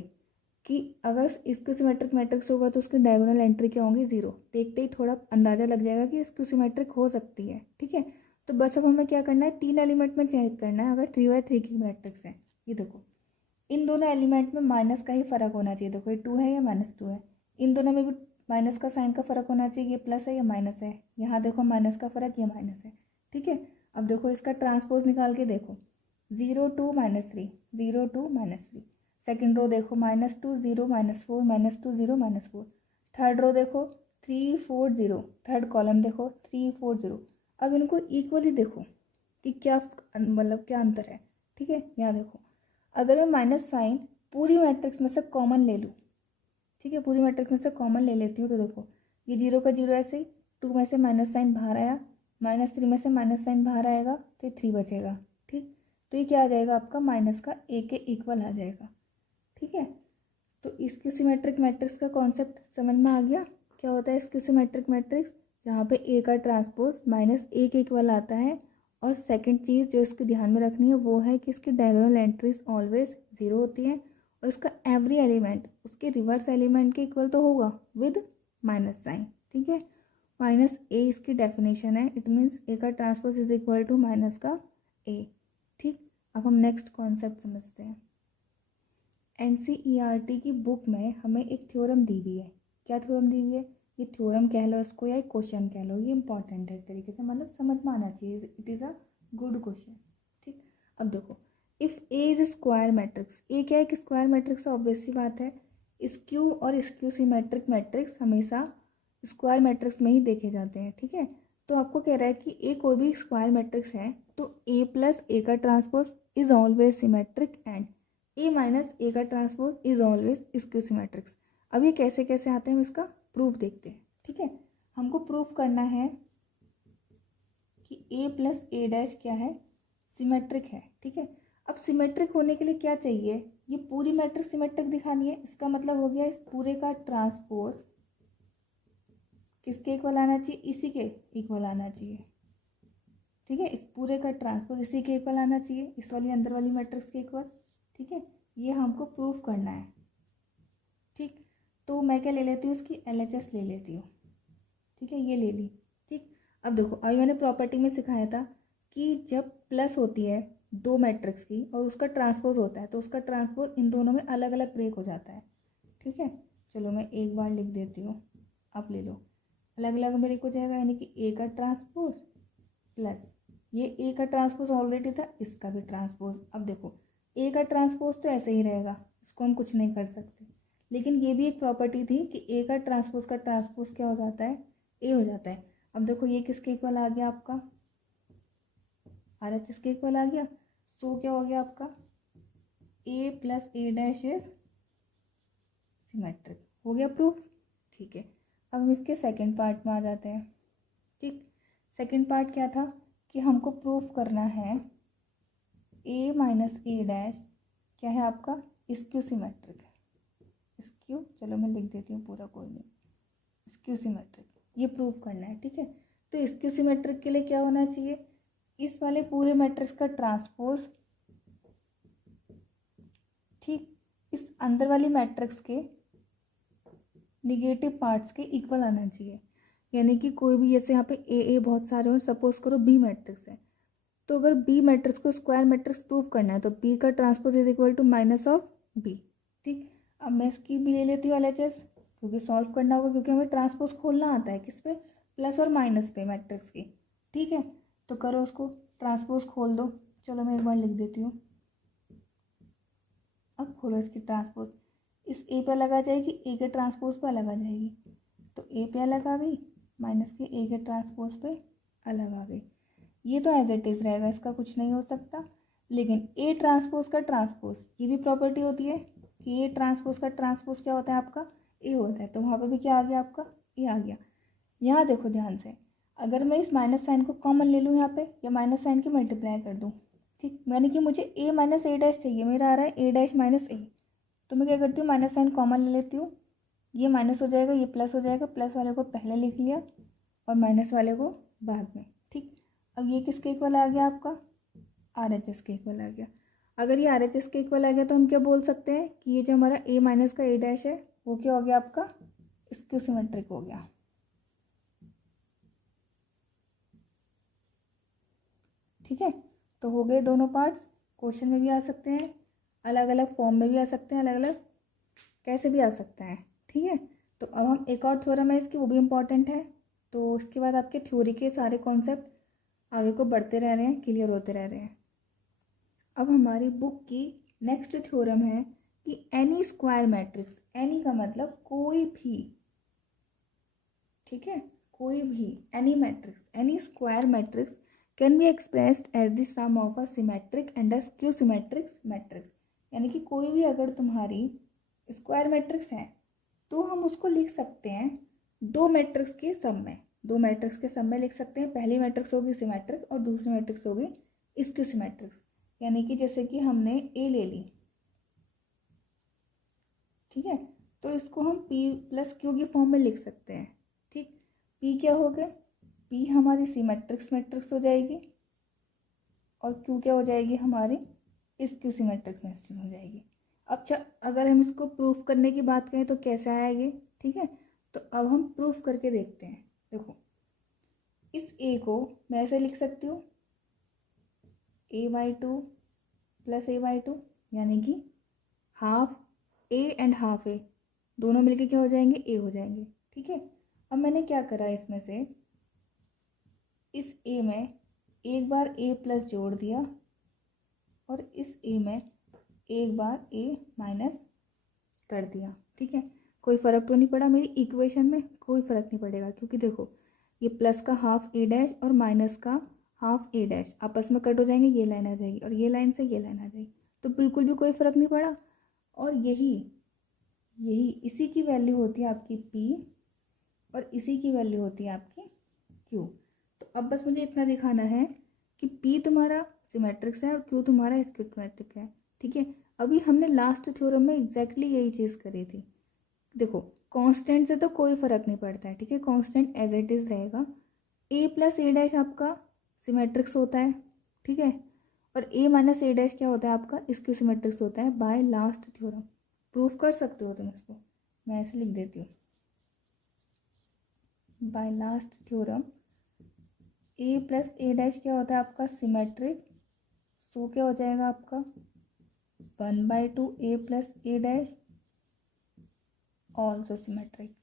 कि अगर इसको सिमेट्रिक मैट्रिक्स होगा तो उसकी डायगोनल एंट्री क्या होंगी 0। देखते ही थोड़ा अंदाज़ा लग जाएगा कि इसको सिमेट्रिक हो सकती है। ठीक है, तो बस अब हमें क्या करना है, 3 एलिमेंट में चेक करना है। अगर 3/3 की मैट्रिक्स है, ये देखो इन दोनों एलिमेंट में माइनस का ही फर्क होना चाहिए। देखो ये 2 है या -2 है, इन दोनों में भी माइनस का साइन का फर्क होना चाहिए, ये प्लस है या माइनस है। यहाँ देखो माइनस का फर्क, ये माइनस है। ठीक है, अब देखो इसका ट्रांसपोज निकाल के देखो, 0 2 -3 0 2 -3। सेकेंड रो देखो -2 0 -4 -2 0 -4। थर्ड रो देखो 3 4 0, थर्ड कॉलम देखो 3 4 0। अब इनको इक्वली देखो कि क्या मतलब क्या अंतर है। ठीक है, यहाँ देखो अगर मैं माइनस साइन पूरी मैट्रिक्स में से कॉमन ले लूँ, ठीक है, पूरी मैट्रिक्स में से कॉमन ले लेती हूँ, तो देखो ये 0 का 0 ऐसे ही, 2 में से माइनस साइन बाहर आया, -3 में से माइनस साइन बाहर आएगा तो ये 3 बचेगा। ठीक, तो ये क्या आ जाएगा आपका माइनस का a के इक्वल आ जाएगा। ठीक है, तो इसकी सिमेट्रिक मैट्रिक्स का कॉन्सेप्ट समझ में आ गया। क्या होता है इसकी सिमेट्रिक मैट्रिक्स, जहाँ पे a का ट्रांसपोज -a के इक्वल आता है और सेकंड चीज़ जो इसके ध्यान में रखनी है वो है कि इसकी डायगोनल एंट्रीज ऑलवेज ज़ीरो होती है और इसका एवरी एलिमेंट उसके रिवर्स एलिमेंट के इक्वल तो होगा विद माइनस साइन। ठीक है, माइनस ए इसकी डेफिनेशन है, इट मीन्स ए का transpose is equal to minus का ए। ठीक, अब हम नेक्स्ट कॉन्सेप्ट समझते हैं। NCERT की बुक में हमें एक थ्योरम दी हुई है। क्या थ्योरम दी हुई है? ये थ्योरम कह लो इसको या एक क्वेश्चन कह लो, ये इंपॉर्टेंट है एक तरीके से, मतलब समझ में आना चाहिए, it is a good question. ठीक, अब देखो, if A is square matrix, A क्या है? एक स्क्वायर मैट्रिक्स है, ऑब्वियस सी बात है। स्क्यू और स्क्यू सिमेट्रिक मैट्रिक्स हमेशा स्क्वायर मैट्रिक्स में ही देखे जाते हैं। ठीक है, तो आपको कह रहा है कि ए कोई भी स्क्वायर मैट्रिक्स है तो ए प्लस ए का transpose is always symmetric and A minus A का transpose is always skew symmetrics. अब ये कैसे कैसे आते हैं हम इसका प्रूफ देखते हैं। ठीक है, हमको प्रूफ करना है कि ए प्लस ए डैश क्या है? सिमेट्रिक है। ठीक है, अब सिमेट्रिक होने के लिए क्या चाहिए? ये पूरी मैट्रिक्स सिमेट्रिक दिखानी है, इसका मतलब हो गया इस पूरे का ट्रांसपोज किसके इक्वल आना चाहिए? इसी के इक्वल आना चाहिए। ठीक है, इस पूरे का ट्रांसपोज इसी के इक्वल आना चाहिए, इस वाली अंदर वाली मैट्रिक्स के इक्वल। ठीक है, ये हमको प्रूफ करना है। ठीक, तो मैं क्या ले लेती हूँ, इसकी LHS ले लेती हूँ। ठीक है, ये ले ली। ठीक, अब देखो, अभी मैंने प्रॉपर्टी में सिखाया था कि जब प्लस होती है दो मैट्रिक्स की और उसका ट्रांसपोज होता है तो उसका ट्रांसपोज इन दोनों में अलग अलग ब्रेक हो जाता है। ठीक है, चलो मैं एक बार लिख देती हूँ, आप ले लो। अलग अलग ब्रेक हो जाएगा, यानी कि ए का ट्रांसपोज प्लस ये ए का ट्रांसपोज ऑलरेडी था, इसका भी ट्रांसपोज। अब देखो, ए का ट्रांसपोज तो ऐसे ही रहेगा, इसको हम कुछ नहीं कर सकते, लेकिन ये भी एक प्रॉपर्टी थी कि ए का ट्रांसपोज क्या हो जाता है? ए हो जाता है। अब देखो, ये किसके इक्वल आ गया आपका? RHS के इक्वल आ गया। सो क्या हो गया आपका? A plus A dash is symmetric. हो गया प्रूफ। ठीक है, अब हम इसके सेकंड पार्ट में आ जाते हैं। ठीक, सेकंड पार्ट क्या था कि हमको प्रूफ करना है ए माइनस ए डैश क्या है आपका? Skew symmetric. स्क्यू, चलो मैं लिख देती हूँ पूरा, कोई नहीं, स्क्यू सिमेट्रिक, ये प्रूफ करना है। ठीक है, तो स्क्यू सिमेट्रिक के लिए क्या होना चाहिए? इस वाले पूरे मैट्रिक्स का ट्रांसपोज ठीक इस अंदर वाली मैट्रिक्स के निगेटिव पार्ट्स के इक्वल आना चाहिए। यानी कि कोई भी, जैसे यहाँ पे ए बहुत सारे और सपोज करो बी मैट्रिक्स है, तो अगर बी मैट्रिक्स को स्क्वायर मैट्रिक्स प्रूफ करना है तो बी का transpose is equal to minus of B. ठीक, अब मैं इसकी भी ले लेती हूँ LHS, क्योंकि सॉल्व करना होगा, क्योंकि हमें ट्रांसपोज खोलना आता है किस पे? प्लस और माइनस पे मैट्रिक्स की। ठीक है, तो करो उसको, ट्रांसपोज खोल दो। चलो मैं एक बार लिख देती हूँ। अब खोलो इसकी ट्रांसपोज, इस ए पे अलग आ जाएगी, ए के ट्रांसपोज पे अलग आ जाएगी, तो ए पे अलग आ गई, माइनस के ए के ट्रांसपोज पे अलग आ गई। ये तो एज इट इज़ रहेगा, इसका कुछ नहीं हो सकता। लेकिन ए ट्रांसपोज का ट्रांसपोज, ये भी प्रॉपर्टी होती है कि ए ट्रांसपोज का ट्रांसपोज क्या होता है आपका? ए होता है, तो वहाँ पे भी क्या आ गया आपका? ए आ गया। यहाँ देखो ध्यान से, अगर मैं इस माइनस साइन को कॉमन ले लूँ यहाँ पे, या माइनस साइन की मल्टीप्लाई कर दूँ, ठीक, यानी कि मुझे ए माइनस ए डैश चाहिए, मेरा आ रहा है ए डैश माइनस ए, तो मैं क्या करती हूँ, माइनस साइन कॉमन ले लेती हूँ, ये माइनस हो जाएगा, ये प्लस हो जाएगा, प्लस वाले को पहले लिख लिया और माइनस वाले को बाद में। ठीक, अब ये किसके इक्वल आ गया आपका? RHS के इक्वल आ गया। अगर ये RHS के इक्वल आ गया तो हम क्या बोल सकते हैं कि ये जो हमारा ए माइनस का ए डैश है वो क्या हो गया आपका? स्क्यू सिमेट्रिक हो गया। ठीक है, तो हो गए दोनों पार्ट्स। क्वेश्चन में भी आ सकते हैं, अलग अलग फॉर्म में भी आ सकते हैं, अलग अलग कैसे भी आ सकते हैं। ठीक है, तो अब हम एक और थ्योरम है इसकी, वो भी इम्पॉर्टेंट है। तो इसके बाद आपके थ्योरी के सारे कॉन्सेप्ट आगे को बढ़ते रह रहे हैं, क्लियर होते रह रहे हैं। अब हमारी बुक की नेक्स्ट थ्योरम है कि एनी स्क्वायर मैट्रिक्स, एनी का मतलब कोई भी, ठीक है, कोई भी, any matrix, any square matrix can be expressed as the sum of a symmetric and a skew symmetrics matrix. यानी कि कोई भी अगर तुम्हारी स्क्वायर मैट्रिक्स है तो हम उसको लिख सकते हैं दो मैट्रिक्स के सम में, दो मैट्रिक्स के सम में लिख सकते हैं। पहली मैट्रिक्स होगी सिमेट्रिक और दूसरी मैट्रिक्स होगी स्क्यू सिमेट्रिक्स। यानी कि जैसे कि हमने ए ले ली, ठीक है, तो इसको हम पी प्लस क्यू की फॉर्म में लिख सकते हैं। ठीक, पी क्या हो गए? पी हमारी सिमेट्रिक्स मैट्रिक्स हो जाएगी, और क्यू क्या हो जाएगी हमारी स्क्यू सिमेट्रिक मैट्रिक्स हो जाएगी। अच्छा, अगर हम इसको प्रूफ करने की बात करें तो कैसे आएगी, ठीक है। तो अब हम प्रूफ करके देखते हैं। देखो, इस ए को मैं ऐसे लिख सकती हूँ a/2 प्लस a/2, यानी कि हाफ ए एंड हाफ ए दोनों मिलके क्या हो जाएंगे, ए हो जाएंगे, ठीक है। अब मैंने क्या करा, इसमें से इस ए में एक बार ए प्लस जोड़ दिया और इस ए में एक बार ए माइनस कर दिया, ठीक है। कोई फ़र्क तो नहीं पड़ा मेरी इक्वेशन में, कोई फ़र्क नहीं पड़ेगा, क्योंकि देखो ये प्लस का हाफ ए डैश और माइनस का हाफ ए डैश आपस में कट हो जाएंगे, ये लाइन आ जाएगी और ये लाइन से ये लाइन आ जाएगी, तो बिल्कुल भी कोई फ़र्क नहीं पड़ा। और यही यही इसी की वैल्यू होती है आपकी P और इसी की वैल्यू होती है आपकी Q। तो अब बस मुझे इतना दिखाना है कि P तुम्हारा सिमेट्रिक्स है और Q तुम्हारा स्क्यूमेट्रिक है, ठीक है। अभी हमने लास्ट थ्योरम में एग्जैक्टली यही चीज़ करी थी। देखो, कांस्टेंट से तो कोई फ़र्क नहीं पड़ता है, ठीक है, कांस्टेंट एज इट इज़ रहेगा। a प्लस ए डैश आपका सिमेट्रिक्स होता है, ठीक है, और a माइनस ए डैश क्या होता है आपका स्क्यू सिमेट्रिक्स होता है बाय लास्ट थ्योरम। प्रूफ कर सकते हो तुम इसको, मैं ऐसे लिख देती हूँ, by last theorem a plus A dash क्या होता है आपका सिमेट्रिक, सो क्या हो जाएगा आपका 1/2 a plus A dash also symmetric.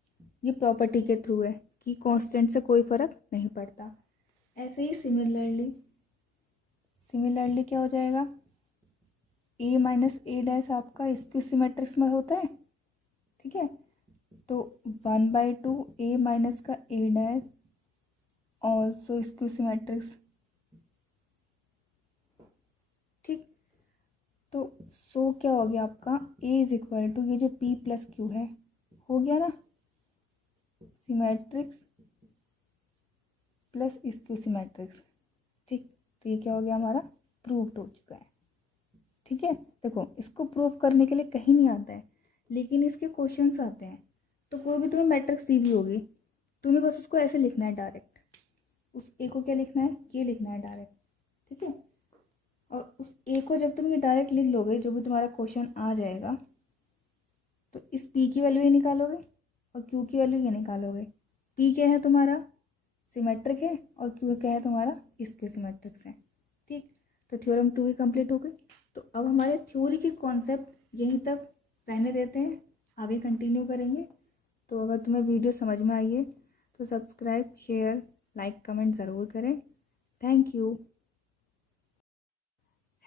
ये प्रॉपर्टी के थ्रू है कि कांस्टेंट से कोई फ़र्क नहीं पड़ता। ऐसे ही सिमिलरली क्या हो जाएगा, a माइनस ए डैश आपका स्क्यू सिमेट्रिक्स में होता है, ठीक है, तो 1/2 a माइनस का ए डैश ऑल्सो स्क्यू सिमेट्रिक्स, ठीक। तो सो क्या हो गया आपका a इज इक्वल टू ये जो p प्लस क्यू है हो गया ना, सिमेट्रिक्स प्लस स्क्यू सिमेट्रिक्स, ठीक। तो ये क्या हो गया हमारा प्रूव्ड हो चुका है, ठीक है। देखो, इसको प्रूव करने के लिए कहीं नहीं आता है, लेकिन इसके क्वेश्चंस आते हैं। तो कोई भी तुम्हें मैट्रिक्स दी भी होगी, तुम्हें बस उसको ऐसे लिखना है डायरेक्ट, उस ए को क्या लिखना है, ये लिखना है डायरेक्ट, ठीक है। और उस ए को जब तुम ये डायरेक्ट लिख लोगे, जो भी तुम्हारा क्वेश्चन आ जाएगा, तो इस पी की वैल्यू ये निकालोगे और क्यू की वैल्यू ये निकालोगे। पी क्या है तुम्हारा सिमेट्रिक है और क्यू क्या है तुम्हारा स्क्यू सिमेट्रिक्स है, ठीक। तो थ्योरम 2 भी कंप्लीट हो गई। तो अब हमारे थ्योरी के कॉन्सेप्ट यहीं तक रहने देते हैं, आगे कंटिन्यू करेंगे। तो अगर तुम्हें वीडियो समझ में आई है तो सब्सक्राइब, शेयर, लाइक, कमेंट ज़रूर करें। Thank you.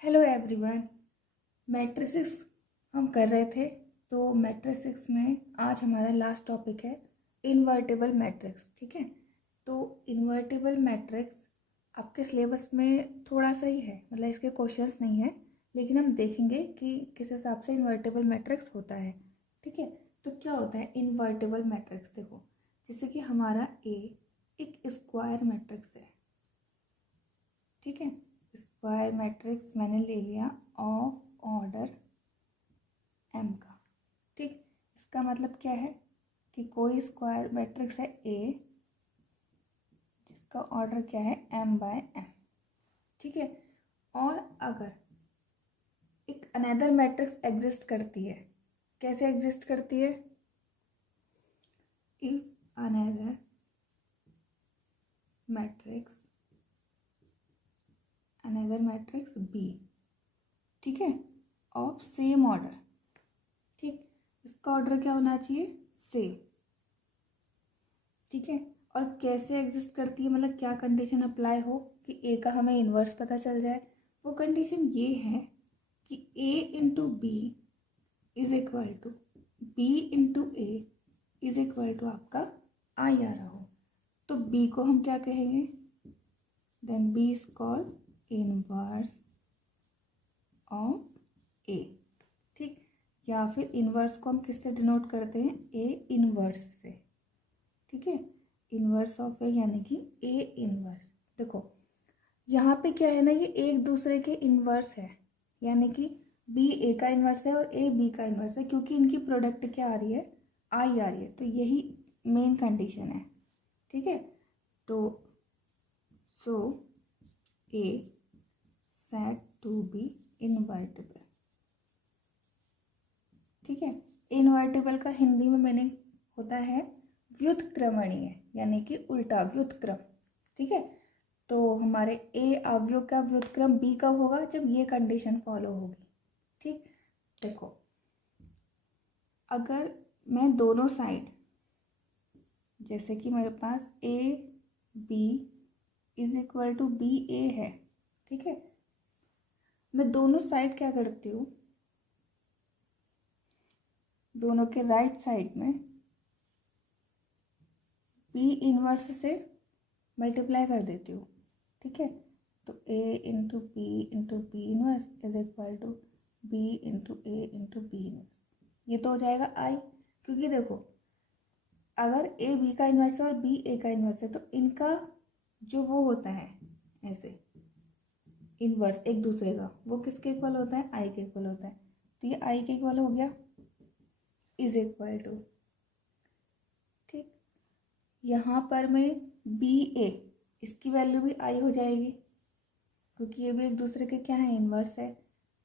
Hello everyone, matrices हम कर रहे थे, तो मैट्रिसेस में आज हमारा लास्ट टॉपिक है इन्वर्टेबल मैट्रिक्स, ठीक है। तो इन्वर्टेबल मैट्रिक्स आपके सिलेबस में थोड़ा सा ही है, मतलब इसके क्वेश्चंस नहीं है, लेकिन हम देखेंगे कि किस हिसाब से इन्वर्टेबल मैट्रिक्स होता है, ठीक है। तो क्या होता है इन्वर्टेबल मैट्रिक्स, देखो जैसे कि हमारा ए एक स्क्वायर मैट्रिक्स है, ठीक है। स्क्वायर मैट्रिक्स मैंने ले लिया ऑफ ऑर्डर एम का, ठीक। इसका मतलब क्या है कि कोई स्क्वायर मैट्रिक्स है ए जिसका ऑर्डर क्या है m/m, ठीक है। और अगर एक अनदर मैट्रिक्स एग्जिस्ट करती है, कैसे एग्जिस्ट करती है, इफ अनदर मैट्रिक्स बी, ठीक है, ऑफ सेम ऑर्डर, ठीक। इसका ऑर्डर क्या होना चाहिए, सेम, ठीक है। और कैसे एग्जिस्ट करती है, मतलब क्या कंडीशन अप्लाई हो कि ए का हमें इन्वर्स पता चल जाए। वो कंडीशन ये है कि A into B is equal to B into A is equal to आपका आई आ रहा हो। तो बी को हम क्या कहेंगे, then B is called inverse of A, ठीक। या फिर इनवर्स को हम किससे डिनोट करते हैं, ए इनवर्स से, ठीक है। इनवर्स ऑफ ए यानी कि ए इनवर्स। देखो यहाँ पे क्या है ना, ये एक दूसरे के इनवर्स है, यानी कि बी ए का इनवर्स है और ए बी का इनवर्स है, क्योंकि इनकी प्रोडक्ट क्या आ रही है, आई आ रही है। तो यही मेन कंडीशन है, ठीक है। तो सो ए said to be invertible। ठीक है, इनवर्टिबल का हिंदी में मीनिंग होता है व्युत्क्रमणीय, यानी कि उल्टा व्युत्क्रम। ठीक है, तो हमारे ए अवयव का व्युत्क्रम बी कब होगा, जब ये कंडीशन फॉलो होगी। ठीक, देखो अगर मैं दोनों साइड, जैसे कि मेरे पास A B is equal to B A है, ठीक है, मैं दोनों साइड क्या करती हूँ, दोनों के राइट साइड में बी इनवर्स से मल्टीप्लाई कर देती हूँ। ठीक है, तो A into B inverse is equal to B into A into B inverse. ये तो हो जाएगा आई, क्योंकि देखो अगर ए बी का इन्वर्स है और बी ए का इन्वर्स है तो इनका जो वो होता है ऐसे इन्वर्स एक दूसरे का, वो किसके इक्वल होता है, आई के इक्वल होता है। तो ये आई के इक्वल हो गया, इज इक्वल टू, ठीक, यहाँ पर मैं बी ए, इसकी वैल्यू भी आई हो जाएगी क्योंकि ये भी एक दूसरे के क्या है, इन्वर्स है।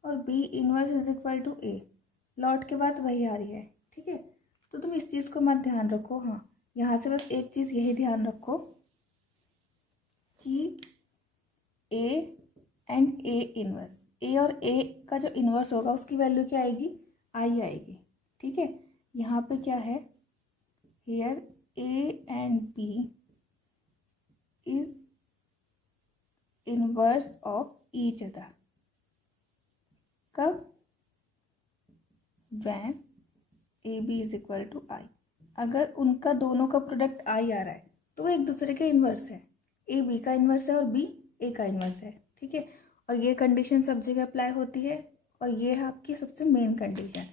और B inverse is equal to A, लॉट के बाद वही आ रही है। ठीक है, तो तुम इस चीज़ को मत ध्यान रखो। हाँ, यहाँ से बस एक चीज़ यही ध्यान रखो कि ए एंड ए इनवर्स, ए और ए का जो इनवर्स होगा उसकी वैल्यू क्या आएगी, आई आएगी। ठीक है, यहाँ पे क्या है, here A and B is inverse of each other. कब, when A B is equal to I. अगर उनका दोनों का प्रोडक्ट आई आ रहा है तो वो एक दूसरे के इन्वर्स है, ए बी का इन्वर्स है और बी ए का इन्वर्स है। ठीक है, और ये कंडीशन सब जगह अप्लाई होती है, और ये है आपकी सबसे मेन कंडीशन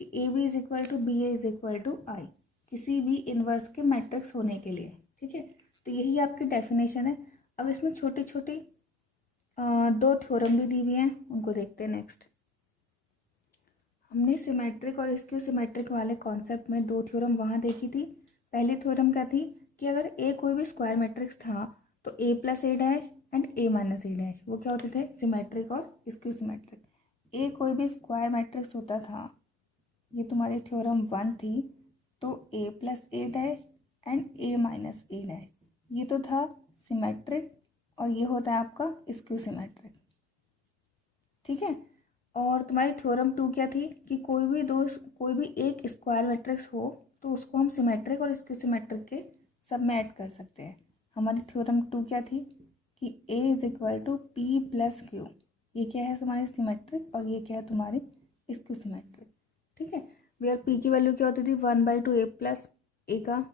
कि A B is equal to B A is equal to I, किसी भी इन्वर्स के मैट्रिक्स होने के लिए। ठीक है, तो यही आपकी डेफिनेशन है। अब इसमें छोटी छोटी दो थ्योरम भी दी हुई हैं, उनको देखते हैं नेक्स्ट। हमने सिमेट्रिक और स्क्यू सिमेट्रिक वाले कॉन्सेप्ट में दो थ्योरम वहाँ देखी थी। पहली थ्योरम क्या थी कि अगर ए कोई भी स्क्वायर मैट्रिक्स था तो A plus A dash and A minus A dash, वो क्या होते थे, सिमेट्रिक और स्क्यू सिमेट्रिक। ए कोई भी स्क्वायर मैट्रिक्स होता था, ये तुम्हारी थ्योरम 1 थी, तो A plus A dash and A minus A dash, ये तो था सिमेट्रिक, और ये होता है आपका स्क्यू सिमेट्रिक। ठीक है, और तुम्हारी थ्योरम 2 क्या थी कि कोई भी एक स्क्वायर मैट्रिक्स हो तो उसको हम सिमेट्रिक और स्क्यू सिमेट्रिक के सब में ऐड कर सकते हैं। हमारी थ्योरम 2 क्या थी कि A is equal to P plus Q, ये क्या है तुम्हारी सिमेट्रिक और ये क्या है तुम्हारी स्क्यू सिमेट्रिक। ठीक है, वेयर पी की वैल्यू क्या होती थी 1/2 ए प्लस ए का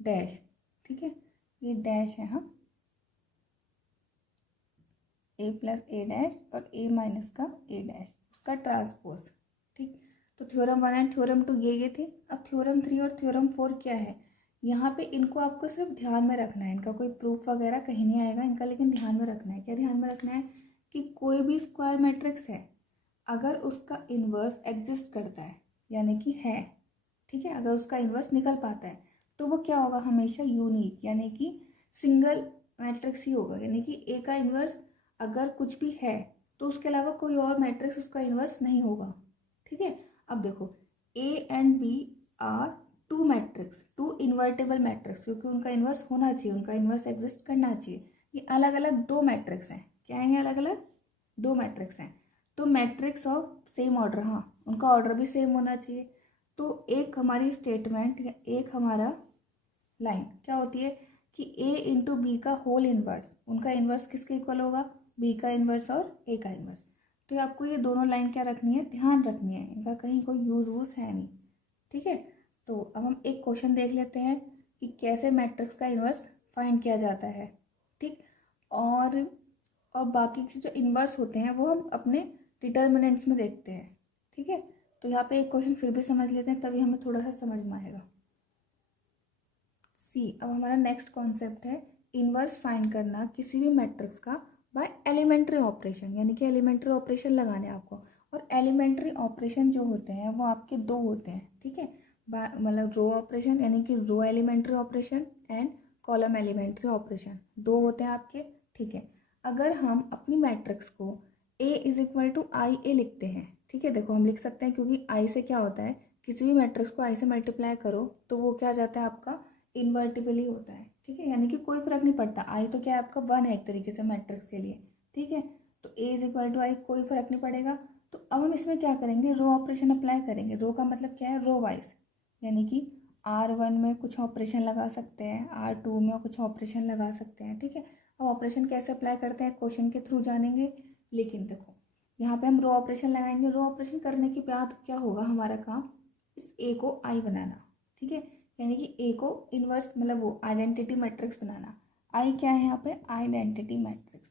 डैश। ठीक है, ये डैश है, हाँ, ए प्लस ए डैश और ए माइनस का ए डैश, उसका ट्रांसपोज। ठीक, तो थ्योरम 1 एंड थ्योरम 2 ये थे। अब थ्योरम 3 और थ्योरम 4 क्या है, यहाँ पे इनको आपको सिर्फ ध्यान में रखना है, इनका कोई प्रूफ वगैरह कहीं नहीं आएगा इनका, लेकिन ध्यान में रखना है। क्या ध्यान में रखना है कि कोई भी स्क्वायर मैट्रिक्स है, अगर उसका इन्वर्स एग्जिस्ट करता है यानी कि है, ठीक है, अगर उसका इन्वर्स निकल पाता है तो वो क्या होगा, हमेशा यूनिक यानी कि सिंगल मैट्रिक्स ही होगा। यानी कि ए का इन्वर्स अगर कुछ भी है तो उसके अलावा कोई और मैट्रिक्स उसका इन्वर्स नहीं होगा। ठीक है, अब देखो A and B are two matrix, two invertible matrix, क्योंकि उनका इन्वर्स होना चाहिए, उनका इन्वर्स एग्जिस्ट करना चाहिए। ये अलग अलग दो मैट्रिक्स हैं। क्या है, ये अलग अलग दो मैट्रिक्स हैं, तो मैट्रिक्स ऑफ सेम ऑर्डर, हाँ उनका ऑर्डर भी सेम होना चाहिए। तो एक हमारी स्टेटमेंट या एक हमारा लाइन क्या होती है कि ए इंटू बी का होल इन्वर्स, उनका इन्वर्स किसके इक्वल होगा, बी का इन्वर्स और ए का इन्वर्स। तो आपको ये दोनों लाइन क्या रखनी है, ध्यान रखनी है, इनका कहीं कोई यूज वूज है नहीं। ठीक है, तो अब हम एक क्वेश्चन देख लेते हैं कि कैसे मैट्रिक्स का इन्वर्स फाइंड किया जाता है। ठीक, और बाकी के जो इन्वर्स होते हैं वो हम अपने डिटर्मिनेंट्स में देखते हैं। ठीक है, तो यहाँ पे एक क्वेश्चन फिर भी समझ लेते हैं, तभी हमें थोड़ा सा समझ में आएगा। सी, अब हमारा नेक्स्ट कॉन्सेप्ट है इन्वर्स फाइंड करना किसी भी मैट्रिक्स का बाय एलिमेंट्री ऑपरेशन, यानी कि एलिमेंट्री ऑपरेशन लगाने आपको। और एलिमेंट्री ऑपरेशन जो होते हैं वो आपके दो होते हैं। ठीक है, मतलब रो ऑपरेशन यानी कि row elementary operation and column elementary operation, दो होते हैं आपके। ठीक है, अगर हम अपनी मैट्रिक्स को A is equal to I ए लिखते हैं, ठीक है, देखो हम लिख सकते हैं क्योंकि आई से क्या होता है, किसी भी मैट्रिक्स को आई से मल्टीप्लाई करो तो वो क्या आ जाता है आपका, इन्वर्टिबली होता है, ठीक है, यानी कि कोई फर्क नहीं पड़ता, आई तो क्या है आपका 1 है एक तरीके से मैट्रिक्स के लिए, ठीक है, तो A इज इक्वल टू आई, कोई फर्क नहीं पड़ेगा। तो अब हम इसमें क्या करेंगे, रो ऑपरेशन अप्लाई करेंगे। रो का मतलब क्या है, रो वाइज, यानी कि R1 में कुछ ऑपरेशन लगा सकते हैं, R2 में कुछ ऑपरेशन लगा सकते हैं, ठीक है। अब ऑपरेशन कैसे अप्लाई करते हैं क्वेश्चन के थ्रू जानेंगे, लेकिन देखो यहाँ पे हम रो ऑपरेशन लगाएंगे। रो ऑपरेशन करने के बाद क्या होगा हमारा काम, इस ए को आई बनाना, ठीक है, यानी कि ए को इनवर्स मतलब वो आइडेंटिटी मैट्रिक्स बनाना। आई क्या है यहाँ पे, आइडेंटिटी मैट्रिक्स,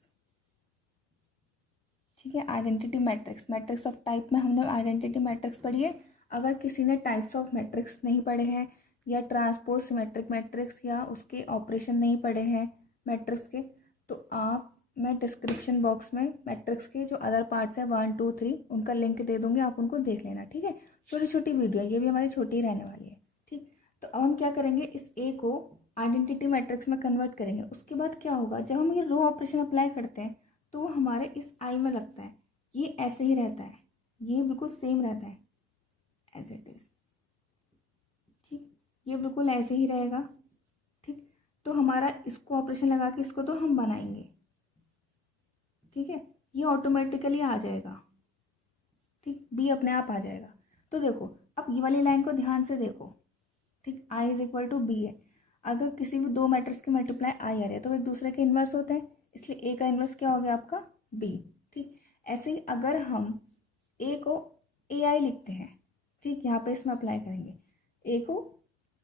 ठीक है, identity matrix. Matrix of type में हमने आइडेंटिटी मैट्रिक्स पढ़ी है। अगर किसी ने टाइप्स ऑफ मैट्रिक्स नहीं पढ़े हैं या ट्रांसपोज सिमेट्रिक मैट्रिक्स या उसके ऑपरेशन नहीं पढ़े हैं मैट्रिक्स के, तो आप, मैं डिस्क्रिप्शन बॉक्स में मैट्रिक्स के जो अदर पार्ट्स हैं 1 2 3 उनका लिंक दे दूँगी, आप उनको देख लेना, ठीक है। छोटी छोटी वीडियो है, ये भी हमारी छोटी ही रहने वाली है, ठीक। तो अब हम क्या करेंगे, इस ए को आइडेंटिटी मैट्रिक्स में कन्वर्ट करेंगे। उसके बाद क्या होगा, जब हम ये रो ऑपरेशन अप्लाई करते हैं तो वो हमारे इस आई में लगता है, ये ऐसे ही रहता है, ये बिल्कुल सेम रहता है एज इट इज, ठीक, ये बिल्कुल ऐसे ही रहेगा, ठीक। तो हमारा इसको ऑपरेशन लगा के इसको तो हम बनाएंगे, ठीक है, ये ऑटोमेटिकली आ जाएगा, ठीक, बी अपने आप आ जाएगा। तो देखो अब ये वाली लाइन को ध्यान से देखो, ठीक, I is equal to B है। अगर किसी भी दो मैट्रिक्स की मल्टीप्लाई आई आ रही है तो एक दूसरे के इन्वर्स होते हैं, इसलिए ए का इन्वर्स क्या हो गया आपका, बी, ठीक। ऐसे ही अगर हम ए को ए आई लिखते हैं, ठीक, यहाँ पे इसमें अप्लाई करेंगे, ए को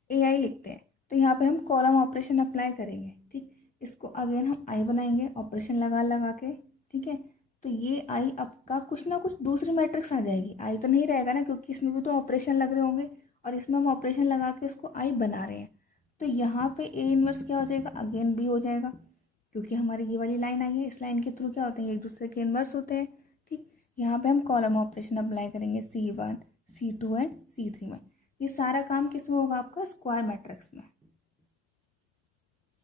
ए आई लिखते हैं तो यहाँ पे हम कॉलम ऑपरेशन अप्लाई करेंगे, ठीक, इसको अगेन हम आई बनाएंगे ऑपरेशन लगा लगा के, ठीक है। तो ये आई आपका कुछ ना कुछ दूसरी मैट्रिक्स आ जाएगी, आई तो नहीं रहेगा ना, क्योंकि इसमें भी तो ऑपरेशन लग रहे होंगे और इसमें हम ऑपरेशन लगा के इसको आई बना रहे हैं। तो यहाँ पे ए इन्वर्स क्या हो जाएगा, अगेन बी हो जाएगा, क्योंकि हमारी ये वाली लाइन आई है, इस लाइन के थ्रू क्या होते हैं, एक दूसरे के इन्वर्स होते हैं, ठीक। यहाँ पे हम कॉलम ऑपरेशन अप्लाई करेंगे C1 C2 एंड C3 में। ये सारा काम किस में होगा आपका, स्क्वायर मैट्रिक्स में,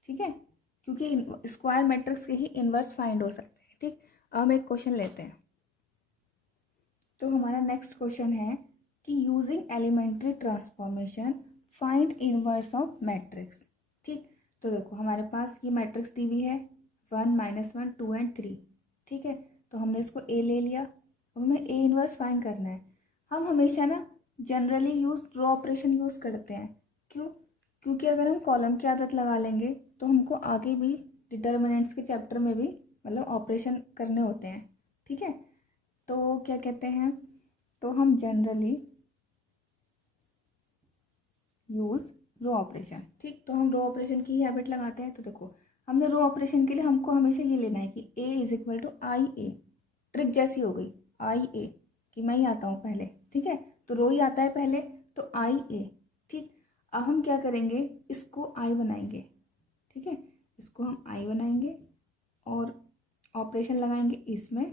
ठीक है, क्योंकि स्क्वायर मैट्रिक्स के ही इन्वर्स फाइंड हो सकते हैं, ठीक। अब हम एक क्वेश्चन लेते हैं। तो हमारा नेक्स्ट क्वेश्चन है कि using elementary transformation find inverse of matrix, ठीक। तो देखो हमारे पास ये मैट्रिक्स दी हुई है 1 -1 2 एंड 3, ठीक है। तो हमने इसको ए ले लिया, अब हमें ए इनवर्स फाइंड करना है। हम हमेशा ना जनरली ड्रॉ ऑपरेशन यूज़ करते हैं, क्यों, क्योंकि अगर हम कॉलम की आदत लगा लेंगे तो हमको आगे भी डिटर्मिनेंट्स के चैप्टर में भी मतलब ऑपरेशन करने होते हैं, ठीक है। तो क्या कहते हैं, तो हम जनरली यूज़ रो ऑपरेशन, ठीक। तो हम रो ऑपरेशन की हैबिट लगाते हैं। तो देखो हमने रो ऑपरेशन के लिए हमको हमेशा ये लेना है कि A is equal to I A, trick जैसी हो गई, आई ए कि मैं ही आता हूँ पहले, ठीक है, तो रो ही आता है पहले, तो आई ए, ठीक। अब हम क्या करेंगे, इसको आई बनाएंगे, ठीक है, इसको हम आई बनाएंगे और ऑपरेशन लगाएंगे इसमें,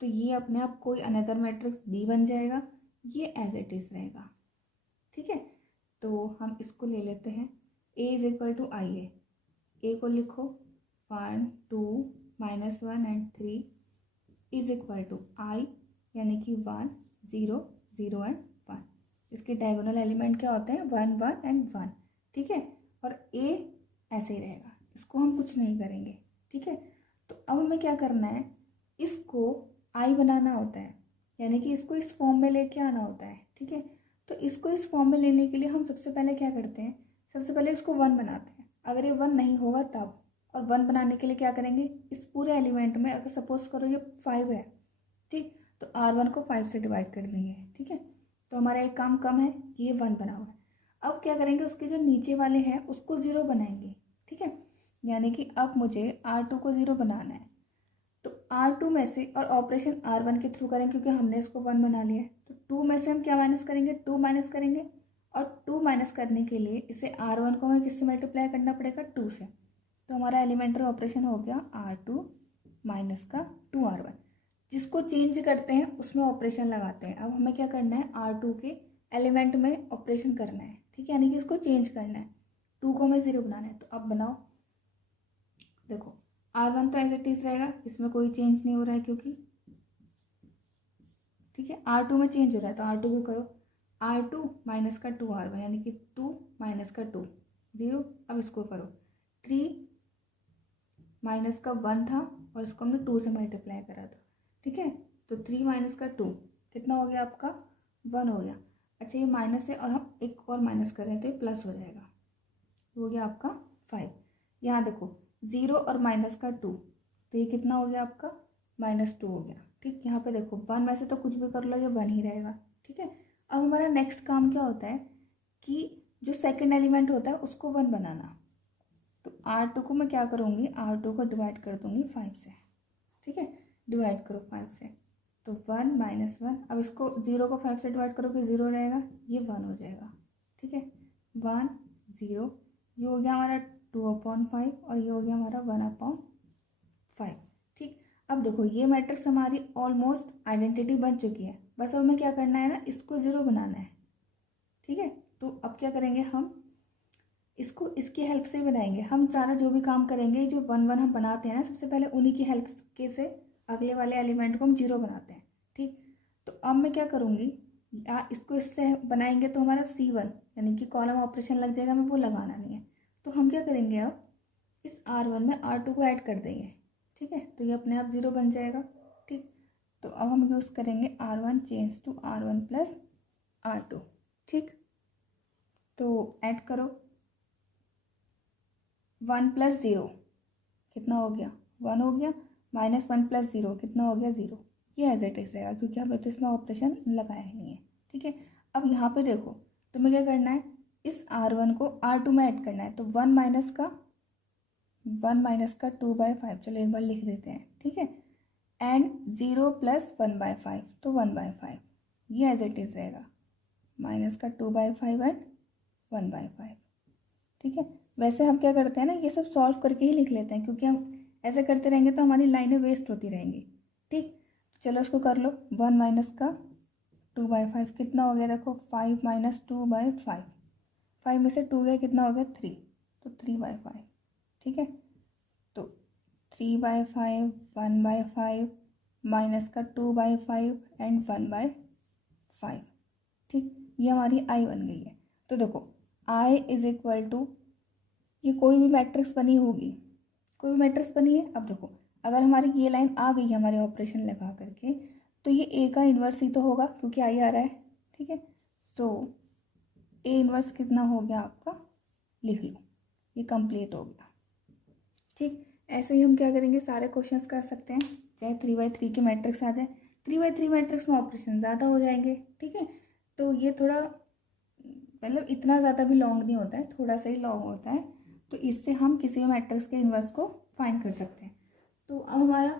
तो ये अपने आप कोई अनदर मैट्रिक्स बी बन जाएगा, ये एज इट इज रहेगा, ठीक है। तो हम इसको ले लेते हैं, ए इज इक्वल टू आई ए को लिखो 1 2 -1 एंड 3 इज इक्वल टू आई, यानी कि 1 0 0 एंड 1। इसके डायगोनल एलिमेंट क्या होते हैं, 1 1 एंड 1, ठीक है। और ए ऐसे ही रहेगा, इसको हम कुछ नहीं करेंगे, ठीक है। तो अब हमें क्या करना है, इसको आई बनाना होता है, यानी कि इसको इस फॉर्म में लेके आना होता है, ठीक है। तो इसको इस फॉर्म में लेने के लिए हम सबसे पहले क्या करते हैं, सबसे पहले इसको 1 बनाते हैं। अगर ये 1 नहीं होगा तब, और 1 बनाने के लिए क्या करेंगे, इस पूरे एलिमेंट में अगर सपोज करो ये 5 है, ठीक, तो R1 को 5 से डिवाइड कर देंगे, ठीक है। तो हमारा एक काम कम है कि ये 1 बना हुआ है। अब क्या करेंगे, उसके जो नीचे वाले हैं उसको 0 बनाएंगे, ठीक है, यानी कि अब मुझे R2 को 0 बनाना है। तो R2 में से, और ऑपरेशन R1 के थ्रू करें क्योंकि हमने इसको 1 बना लिया है, तो 2 में से हम क्या माइनस करेंगे, 2 माइनस करेंगे, और 2 माइनस करने के लिए इसे R1 को हमें किससे मल्टीप्लाई करना पड़ेगा, 2 से। तो हमारा एलिमेंट्री ऑपरेशन हो गया R2 माइनस का 2R1। जिसको चेंज करते हैं उसमें ऑपरेशन लगाते हैं। अब हमें क्या करना है, R2 के एलिमेंट में ऑपरेशन करना है, ठीक है, यानी कि इसको चेंज करना है, 2 को हमें 0 बनाना है। तो अब बनाओ, देखो R1 तो एज इट इज रहेगा, इसमें कोई चेंज नहीं हो रहा है क्योंकि, ठीक है। R2 में चेंज हो रहा है तो R2 को करो, R2 माइनस का 2R1 यानी कि 2 माइनस का 2 0। अब इसको करो, 3 माइनस का 1 था और इसको हमने 2 से मल्टीप्लाई करा था, ठीक है। तो 3 माइनस का 2 कितना हो गया आपका, 1 हो गया। अच्छा ये माइनस है और हम एक और माइनस कर रहे हैं तो ये प्लस हो जाएगा, हो गया आपका 5। यहाँ देखो 0 और माइनस का 2 तो ये कितना हो गया आपका, -2 हो गया, ठीक। यहाँ पे देखो 1 में से तो कुछ भी कर लो ये 1 ही रहेगा, ठीक है। अब हमारा नेक्स्ट काम क्या होता है कि जो सेकंड एलिमेंट होता है उसको 1 बनाना। तो R2 को मैं क्या करूँगी, R2 को डिवाइड कर दूँगी 5 से, ठीक है। डिवाइड करो 5 से, तो 1 माइनस 1, अब इसको 0 को 5 से डिवाइड करोगे 0 रहेगा, ये 1 हो जाएगा, ठीक है। 1 0, ये हो गया हमारा 2/5 और ये हो गया हमारा 1/5, ठीक। अब देखो ये मैट्रिक्स हमारी ऑलमोस्ट आइडेंटिटी बन चुकी है, बस अब हमें क्या करना है ना, इसको 0 बनाना है, ठीक है। तो अब क्या करेंगे हम, इसको इसकी हेल्प से ही बनाएंगे। हम सारा जो भी काम करेंगे, जो 1 1 हम बनाते हैं ना, सबसे पहले उन्हीं की हेल्प के से अगले वाले एलिमेंट को हम 0 बनाते हैं, ठीक। तो अब मैं क्या करूँगी, इसको इससे बनाएंगे तो हमारा C1 यानी कि कॉलम ऑपरेशन लग जाएगा, हमें वो लगाना नहीं है। तो हम क्या करेंगे, अब इस R1 में R2 को ऐड कर देंगे, ठीक है। तो ये अपने आप 0 बन जाएगा, ठीक। तो अब हम यूज़ करेंगे R1 change to R1 plus R2, ठीक। तो ऐड करो, 1 प्लस 0 कितना हो गया, 1 हो गया, -1 प्लस 0 कितना हो गया, 0। ये एज इट इज रहेगा क्योंकि हमने तो इसमें ऑपरेशन लगाया ही नहीं है, ठीक है। अब यहाँ पे देखो तुम्हें क्या करना है, इस R1 को R2 में ऐड करना है। तो 1 माइनस का 2/5, चलो एक बार लिख देते हैं, ठीक है। एंड 0 प्लस 1/5 तो 1/5, ये एज इट इज रहेगा, माइनस का 2/5 एंड 1/5, ठीक है। वैसे हम क्या करते हैं ना, ये सब सॉल्व करके ही लिख लेते हैं क्योंकि हम ऐसे करते रहेंगे तो हमारी लाइनें वेस्ट होती रहेंगी, ठीक। चलो इसको कर लो, 1 माइनस का 2/5 कितना हो गया, देखो 5 माइनस 2/5, 5 में से 2 गया कितना हो गया 3, तो 3/5, ठीक है। तो 3/5 1/5 माइनस का 2/5 एंड 1/5, ठीक। ये हमारी आई बन गई है। तो देखो आई इज इक्वल टू, ये कोई भी मैट्रिक्स बनी होगी, कोई भी मैट्रिक्स बनी है। अब देखो अगर हमारी ये लाइन आ गई है हमारे ऑपरेशन लगा करके, तो ये ए का इन्वर्स ही तो होगा क्योंकि आई आ रहा है, ठीक है। सो ए इन्वर्स कितना हो गया आपका, लिख लो, ये कंप्लीट हो गया, ठीक। ऐसे ही हम क्या करेंगे, सारे क्वेश्चंस कर सकते हैं, चाहे 3/3 की मैट्रिक्स आ जाए। 3/3 मैट्रिक्स में ऑपरेशन ज़्यादा हो जाएंगे, ठीक है। तो ये थोड़ा मतलब इतना ज़्यादा भी लॉन्ग नहीं होता है, थोड़ा सा ही लॉन्ग होता है। तो इससे हम किसी भी मैट्रिक्स के इन्वर्स को फाइंड कर सकते हैं। तो अब हमारा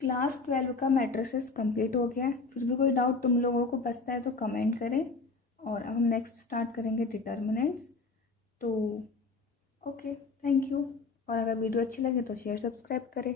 क्लास 12 का मैट्रिसेस कंप्लीट हो गया है। फिर भी कोई डाउट तुम लोगों को बचता है तो कमेंट करें। और अब हम नेक्स्ट स्टार्ट करेंगे डिटर्मिनेंट्स। तो ओके, थैंक यू। और अगर वीडियो अच्छी लगे तो शेयर सब्सक्राइब करें।